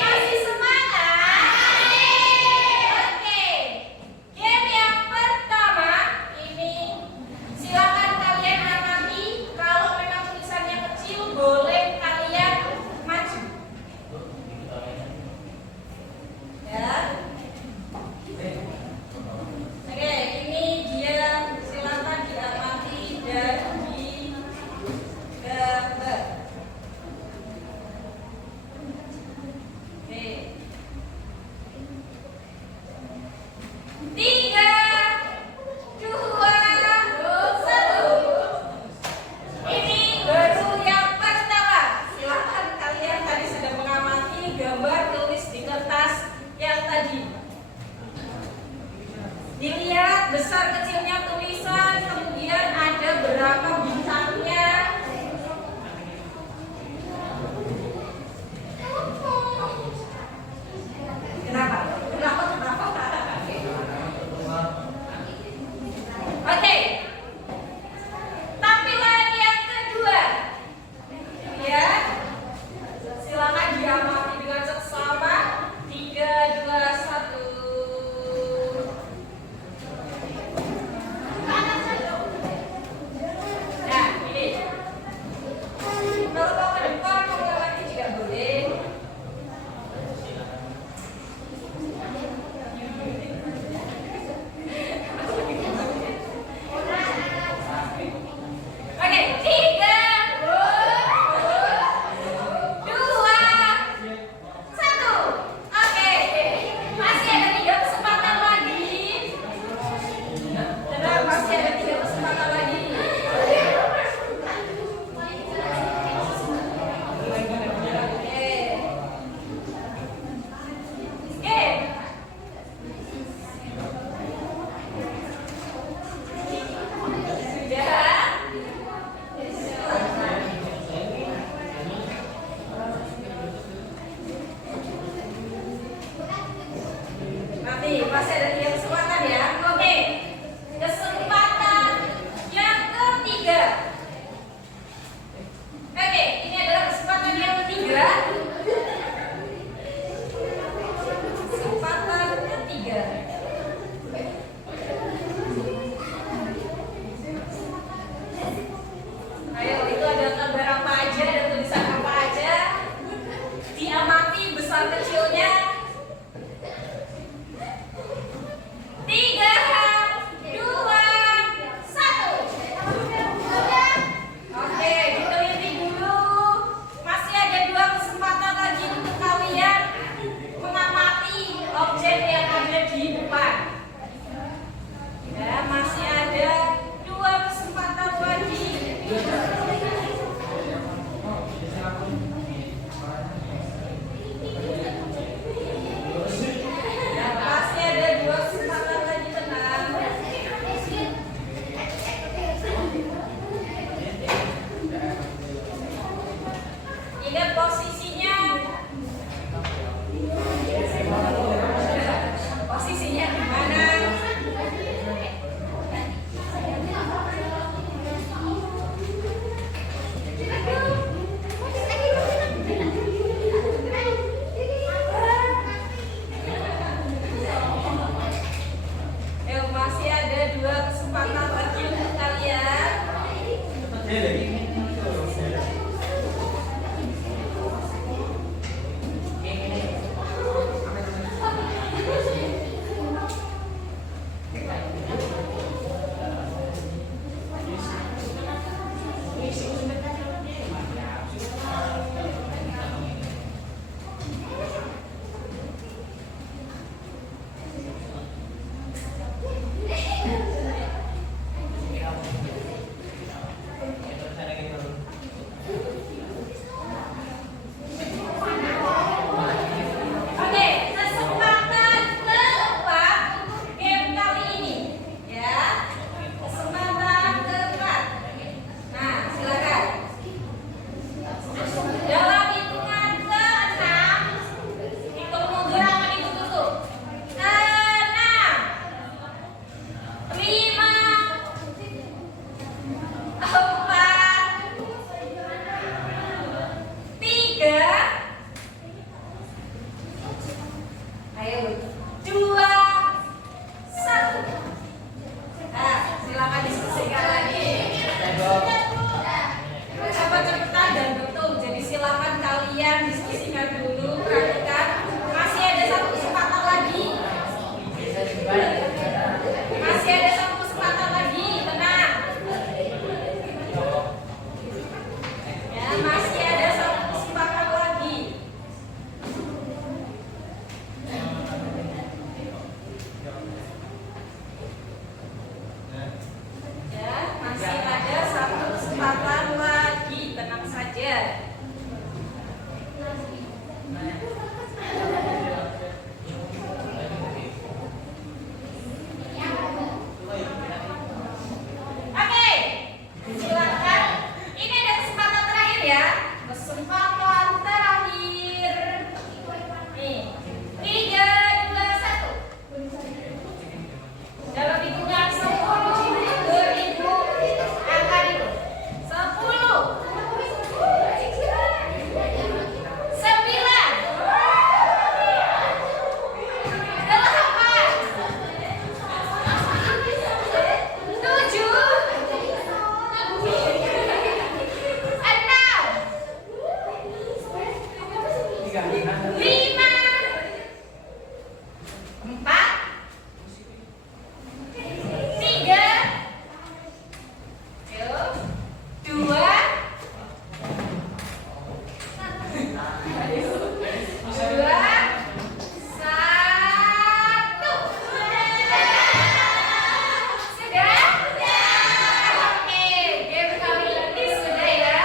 Masih semangat? Oke. Game yang pertama ini silakan kalian amati. Kalau memang tulisannya kecil boleh kalian maju. Ya. Oke, ini dia, silakan diamati dan digambar. Oke. 3, 2, 1. Ini baru yang pertama. Silakan kalian tadi sudah mengamati gambar tulis di kertas yang tadi. Dilihat besar kecilnya tulisan, kemudian ada berapa bintangnya. Kenapa? Oke. Tampilan yang kedua. Ya. Silakan diamati dengan seksama. 3, 2, 1. Oke, kesempatan keempat untuk game kali ini, ya. Kesempatan keempat. Nah, silakan. Dalam hitungan ke-6, hitung mundur apa ditutup? 6, 5, 4, 3. Ayo, 2, 1. Nah, silakan diskusikan lagi. Cepat-cepetan dan betul. Jadi silakan kalian diskusikan dulu, perhatikan. Masih ada satu kesempatan lagi. Masih ada satu kesempatan lagi. Tenang. Ya, masih ada satu kesempatan lagi. Ya, masih ada satu kesempatan lagi. Tenang saja. Oke, silakan. Ini ada kesempatan terakhir ya. Kesempatan terakhir. Nih, 3, 2, 1. Dalam hitungan 10 beribu angka itu 10, 9, 8, 7, 6, 5, 4, 3, 2, 1. Sudah? Oke, game kali ini sudah ya.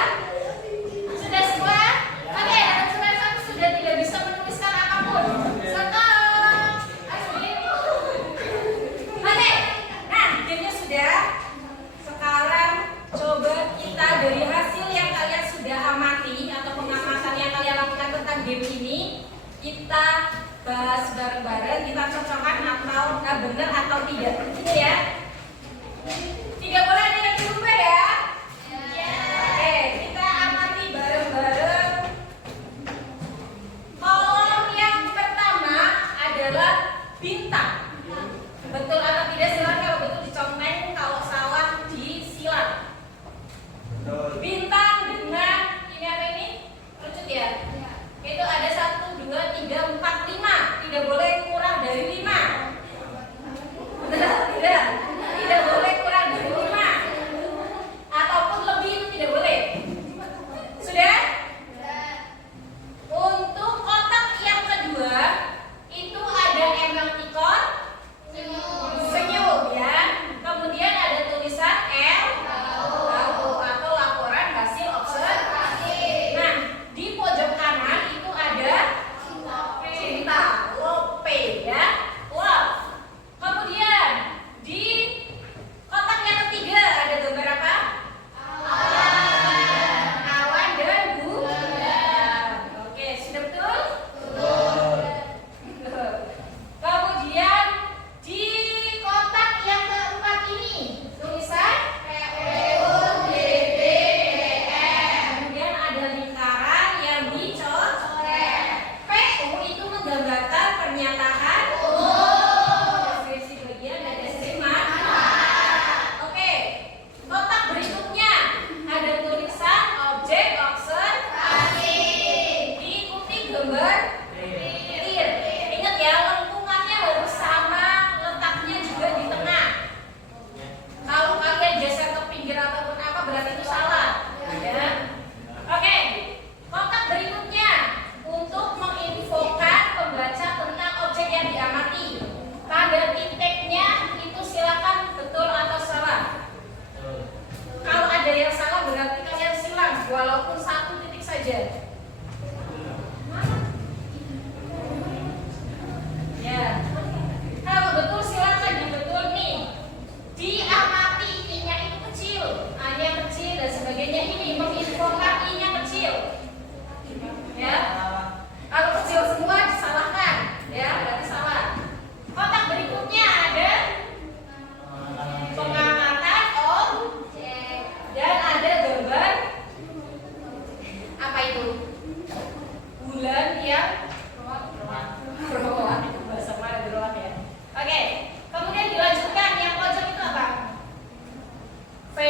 Sudah semua? Oke, anak satu sudah tidak bisa menuliskan apapun. Stop. Oke, nah gamenya sudah. Sekarang coba kita dari hasil yang kalian sudah amati atau pengamatan yang kalian lakukan tentang game ini, kita bahas bareng-bareng, kita cocokkan atau benar atau tidak. Gitu ya. Tidak boleh ada yang berubah ya. Oke, kita amati bareng-bareng. Kolom yang pertama adalah bintang. Betul atau tidak silakan, kalau betul dicomeng, kalau salah disilang. Bintang dengan ini apa ini? Kerucut ya? Itu ada 1, 2, 3, 4, 5. Tidak boleh kurang dari 5. Benar? Tidak?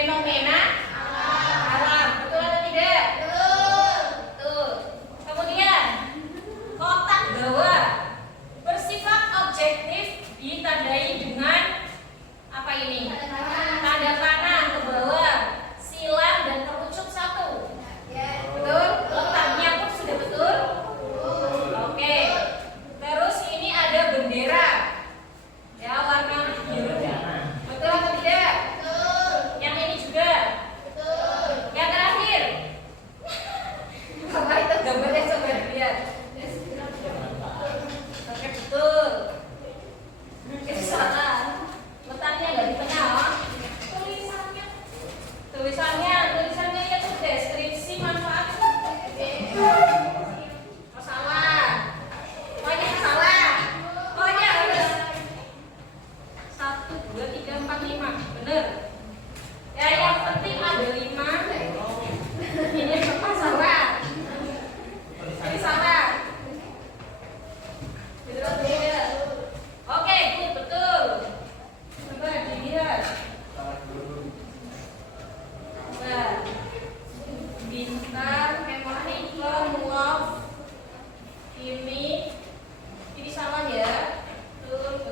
fenomena alam. Betul atau tidak? Betul. Kemudian kotak bawah bersifat objektif ditandai dengan apa ini? Tanda panah ke bawah, silang dan kerucut satu. Betul? Letaknya pun sudah betul? Oke. Terus ini ada bendera. Ya, warna biru. Betul atau tidak? Yang ini juga? Yang terakhir? Apa itu gambarnya, coba dilihat. Oke, betul. Salah. Letaknya nggak di tengah. Tulisannya itu deskripsi manfaat. Salah. Pokoknya salah. Pokoknya harus 1, 2, 3, 4, 5. Bener. Ya, yang penting ada 5. Ini tepat salah. Ini salah. Betul atau tidak? Oke, good, betul. Coba dilihat. Coba. Bintang, ikon, love. Ini salah ya. Betul.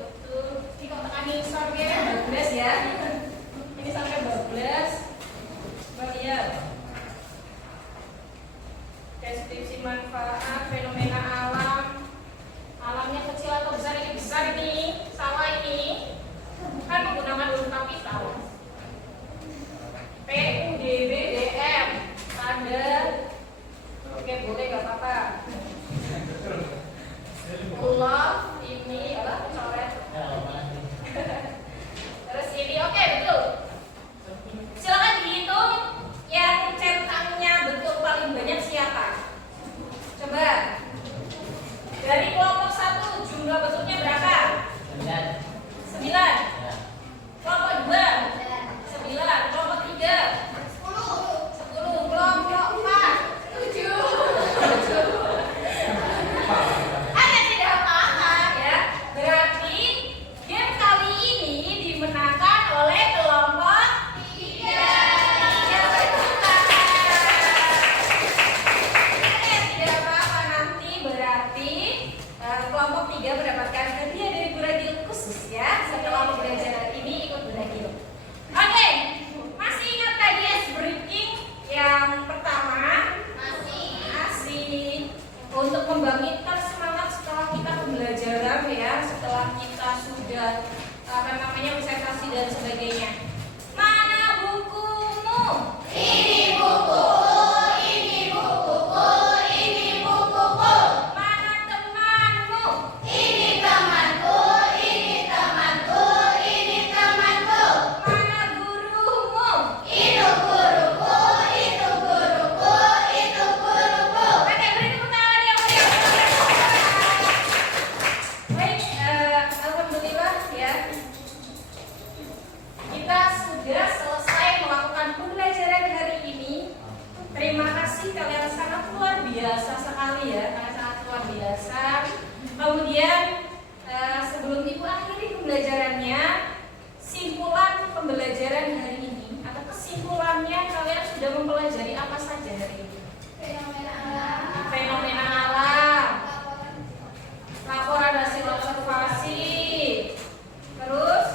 Ini kok tekanin sampai 12 ya. Ini sampai 12. Coba lihat. Deskripsi manfaat fenomena alam. Alamnya kecil atau besar? Ini besar ini. Salah ini. Kan menggunakan huruf kapital. P, U, D, B, D, M. Standar. Oke, boleh nggak apa-apa. Love ini apa? Coret. Terus ini oke, betul. Silakan dihitung yang centangnya betul paling banyak siapa? Coba. Dari kelompok 1 jumlah betulnya berapa? 9. Kelompok 2 9. Kelompok 3 10. Kelompok 4 7. Ada tidak apa-apa ya. Berarti game kali ini dimenangkan oleh kelompok 3. Tidak apa-apa, nanti berarti kelompok 3 mendapatkan hadiah dari Buradil khusus ya setelah pembelajaran ini ikut Buradil. Oke, masih ingat tadi ice breaking yang pertama? Masih untuk membangkitkan semangat setelah kita pembelajaran ya, setelah kita sudah presentasi dan sebagainya. Mana bukumu? Ini bukuku. Mana temanmu? Ini temanku. Mana gurumu? Itu guruku. Oke, beri tepuk tangan yang meriah. Baik, alhamdulillah ya. Kita sudah selesai melakukan pembelajaran hari ini. Terima kasih, kalian sangat luar biasa sekali ya, sangat luar biasa. Kemudian sebelum Ibu akhiri pembelajarannya, simpulan pembelajaran hari ini atau kesimpulannya, kalian sudah mempelajari apa saja hari ini? Fenomena alam, laporan hasil observasi, terus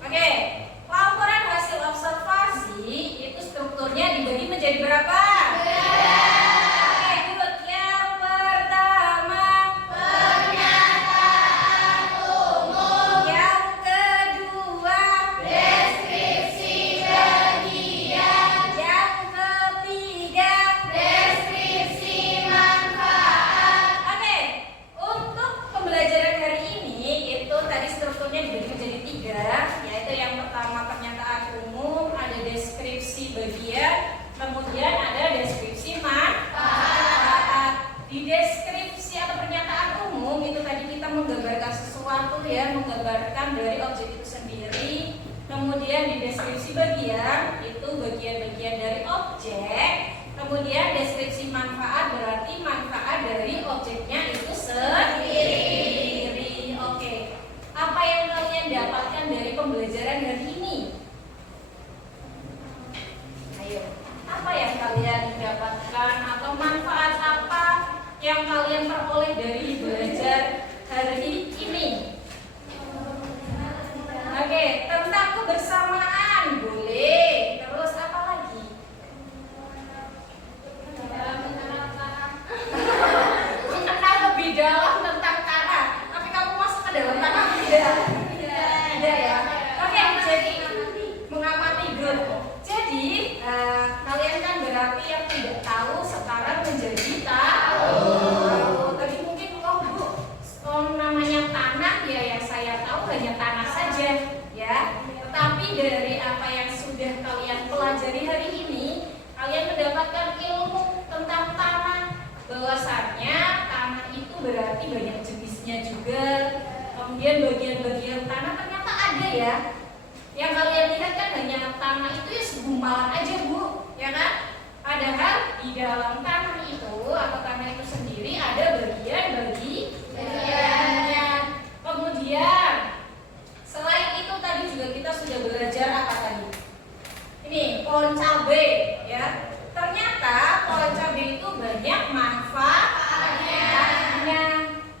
oke, laporan hasil observasi itu strukturnya dibagi menjadi berapa? Oke, good. Yang pertama pernyataan umum. Yang kedua deskripsi bagian. Yang ketiga deskripsi manfaat. Oke, untuk pembelajaran hari ini itu tadi strukturnya dibagi menjadi 3, yaitu yang pertama pernyataan umum, ada deskripsi bagian, kemudian ada deskripsi manfaat. Di deskripsi atau pernyataan umum itu tadi kita menggambarkan sesuatu ya, menggambarkan dari objek itu sendiri. Kemudian di deskripsi bagian itu bagian-bagian dari objek. Kemudian deskripsi manfaat berarti manfaat dari objeknya itu sendiri. Oke. Apa yang kalian dapatkan dari pembelajaran hari ini? dari apa yang sudah kalian pelajari hari ini, kalian mendapatkan ilmu tentang tanah. Bahwasannya tanah itu berarti banyak jenisnya juga. Kemudian bagian-bagian tanah ternyata ada ya. Yang kalian lihat kan hanya tanah itu ya segumpalan aja Bu, ya kan? Padahal di dalam tanah itu atau tanah itu sendiri ada bagiannya. Kemudian selain itu tadi juga kita sudah belajar apa tadi? Ini pohon cabai ya. Ternyata pohon cabai itu banyak manfaatnya.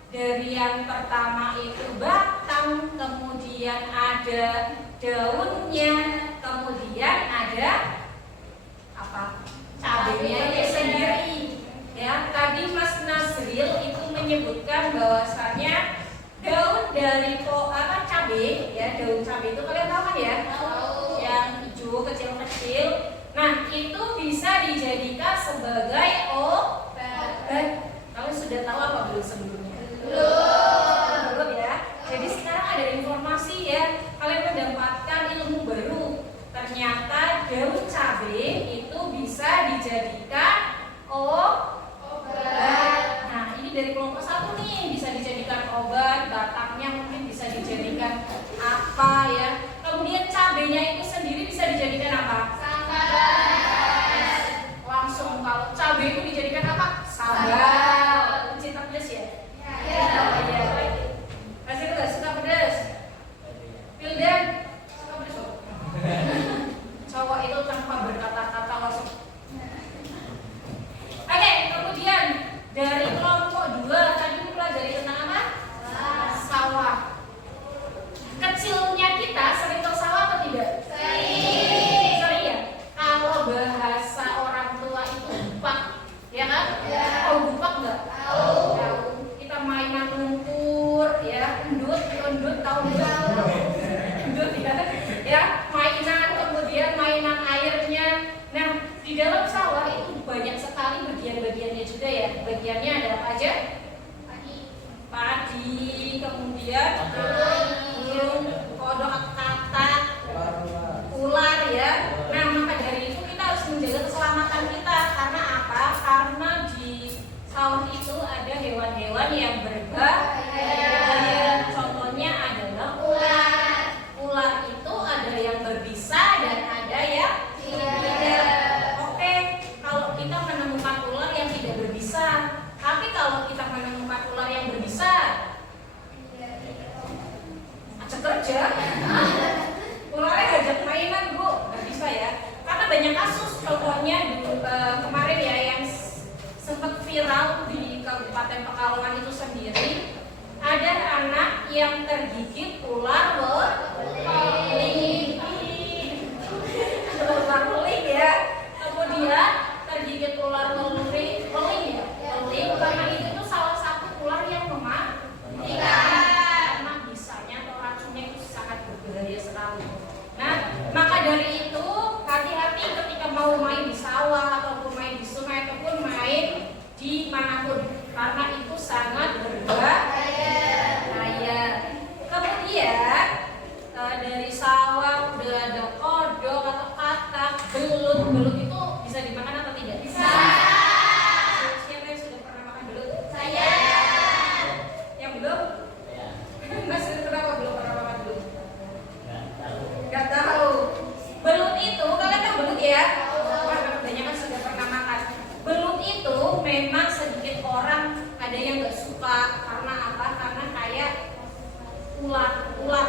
Dari yang pertama itu batang, kemudian ada daunnya, kemudian ada apa? Cabainya itu sendiri. Ya, tadi Mas Nasril itu menyebutkan bahwasannya daun dari cabai, ya daun cabai itu kalian tahu kan ya? Yang hijau kecil-kecil. Nah, itu bisa dijadikan sebagai obat. Kalian sudah tahu apa belum sebelumnya? Belum ya. Jadi sekarang ada informasi ya, kalian mendapatkan ilmu baru. Ternyata daun cabai itu bisa dijadikan obat. Nah, ini dari kelompok 1 nih, bisa dijadikan obat, batangnya mungkin bisa dijadikan apa ya. Kemudian cabainya itu sendiri bisa dijadikan apa? Langsung kalau cabai itu dijadikan apa? Sambal. Cinta pedas ya? Masih pedas, suka pedas? Wildan, suka pedas kok? Cowok itu tanpa berkata-kata langsung. Oke, kemudian dari kelompok 2 tadi mempelajari tentang apa? Sawah. Kecilnya kita sering ke sawah atau tidak? Sering ya? Kalau bahasa orang tua itu bupak, ya kan? Tahu bupak nggak? Tahu. Kita mainan lumpur, ya, undut tahu nggak? Undut ya, ya, mainan, kemudian mainan airnya. Nah, di dalam sawah itu banyak sekali bagian-bagiannya juga ya. Bagiannya ada apa aja? Padi, kemudian burung, kodok, katak, ular ya. Nah, maka dari itu kita harus menjaga keselamatan kita. Karena apa? Karena di sawah itu ada hewan-hewan yang berbahaya. Contohnya adalah ular. Ular itu ada yang berbisa dan ada yang tidak. Oke, kalau kita menemukan ular yang tidak berbisa, tapi kalau kita menemukan ular yang berbisa, ajak kerja. Ularnya ngajak mainan Bu, nggak bisa ya. Karena banyak kasus, contohnya kemarin ya yang sempat viral di Kabupaten Pekalongan itu sendiri, ada anak yang tergigit ular beling. Ular beling ya. Kemudian tergigit ular beling ya. Beling karena itu tuh salah satu ular yang mematikan. Karena bisanya atau racunnya itu sangat berbahaya sekali. Nah, maka dari itu hati-hati ketika mau main di sawah ataupun main di sungai ataupun main di manapun, karena itu sangat berbahaya. Kemudian dari sawah udah ada kodok atau katak, belut itu bisa dimakan atau tidak? Bisa. Siapa yang sudah pernah makan belut? Saya. Yang belum? Mas kenapa belum pernah makan belut? Gak tahu. Belut itu, kalian tahu belut ya? Kebanyakan sudah pernah makan. Belut itu memang sedikit orang ada yang nggak suka. Karena apa? Karena kayak ular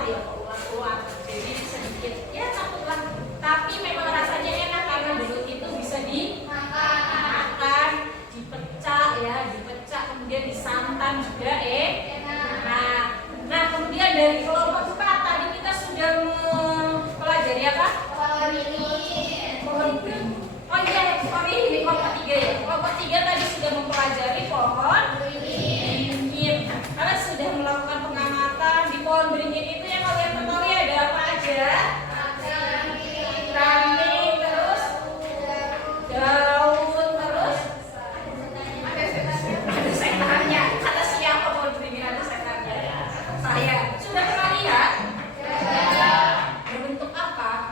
ya, ular. Jadi sedikit ya takutlah. Tapi memang rasanya enak karena belut itu bisa dimakan, dipecah ya, kemudian disantan juga Nah, kemudian dari kelompok 4 tadi kita sudah mempelajari apa? Pohon beringin. Oh iya, sorry, ini kelompok 3 ya. Kelompok 3 tadi sudah mempelajari pohon beringin. Kalian sudah melakukan pengamatan di pohon beringin itu yang kalian ketahui ada apa aja? Ranting, terus daun, terus ada setannya. Ada siapa pohon beringin ada setannya? Saya. Sudah pernah lihat? Berbentuk apa?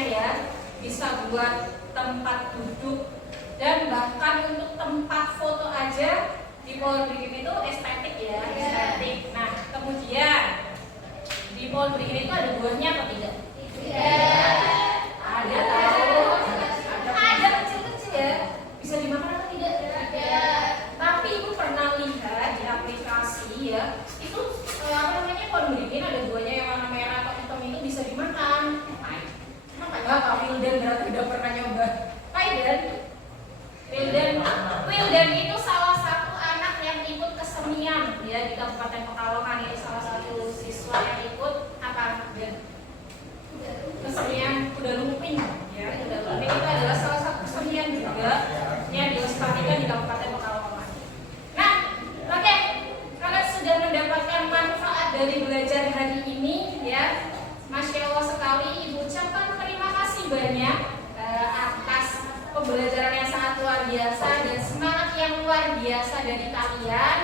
semuanya ya. Bisa buat tempat duduk dan bahkan untuk tempat foto aja di pohon beringin itu estetik ya, estetik. Nah, kemudian di pohon beringin itu ada buahnya atau tidak? Ada tahu. Ada kecil-kecil ya. Bisa dimakan atau tidak? Tapi ibu pernah lihat di aplikasi ya, itu apa namanya pohon beringin ada buahnya yang warna merah atau hitam itu bisa dimakan. Kak Wildan berarti udah pernah nyoba. Kak Wildan itu salah satu anak yang ikut kesenian ya di Kabupaten Pekalongan, ya salah satu siswa yang ikut apa? Kesenian kuda lumping ya. Kuda lumping itu adalah salah satu kesenian juga yang dilestarikan di Kabupaten Pekalongan. Nah, oke, kalian sudah mendapatkan manfaat dari belajar hari ini ya. Masya Allah sekali, Ibu ucapkan terima kasih banyak atas pembelajaran yang sangat luar biasa dan semangat yang luar biasa dari kalian.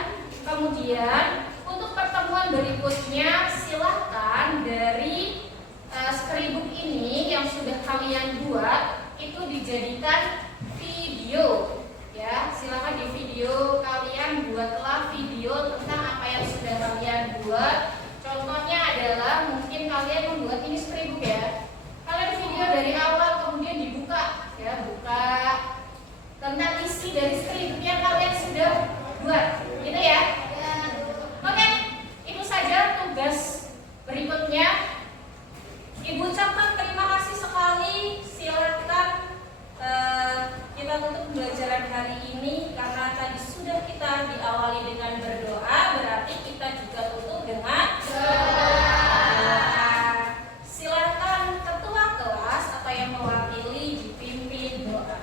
Kemudian untuk pertemuan berikutnya silahkan dari storybook ini yang sudah kalian buat itu dijadikan video ya. Silahkan di video kalian buatlah video tentang apa yang sudah kalian buat. Contohnya adalah mungkin kalian membuat ini storybook ya. Kalian video dari awal kemudian dibuka ya, buka tentang isi dari storybook yang kalian sudah buat. Gitu ya. Oke, itu saja tugas berikutnya. Ibu ucapkan terima kasih sekali. Silakan kita tutup pembelajaran hari ini karena tadi sudah kita diawali dengan berdoa, berarti kita juga tutup dengan doa. Silakan ketua kelas atau yang mewakili dipimpin doa.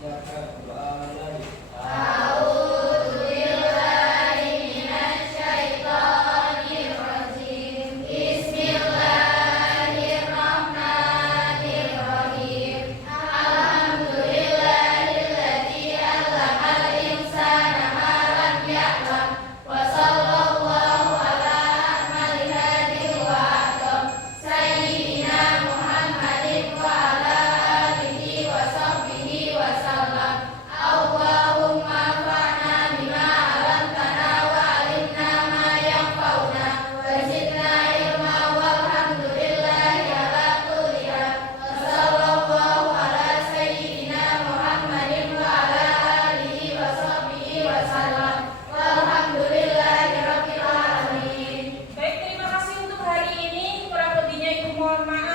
Silakan doa mulai. Baik, terima kasih untuk hari ini. Kurang lebihnya Ibu mohon maaf.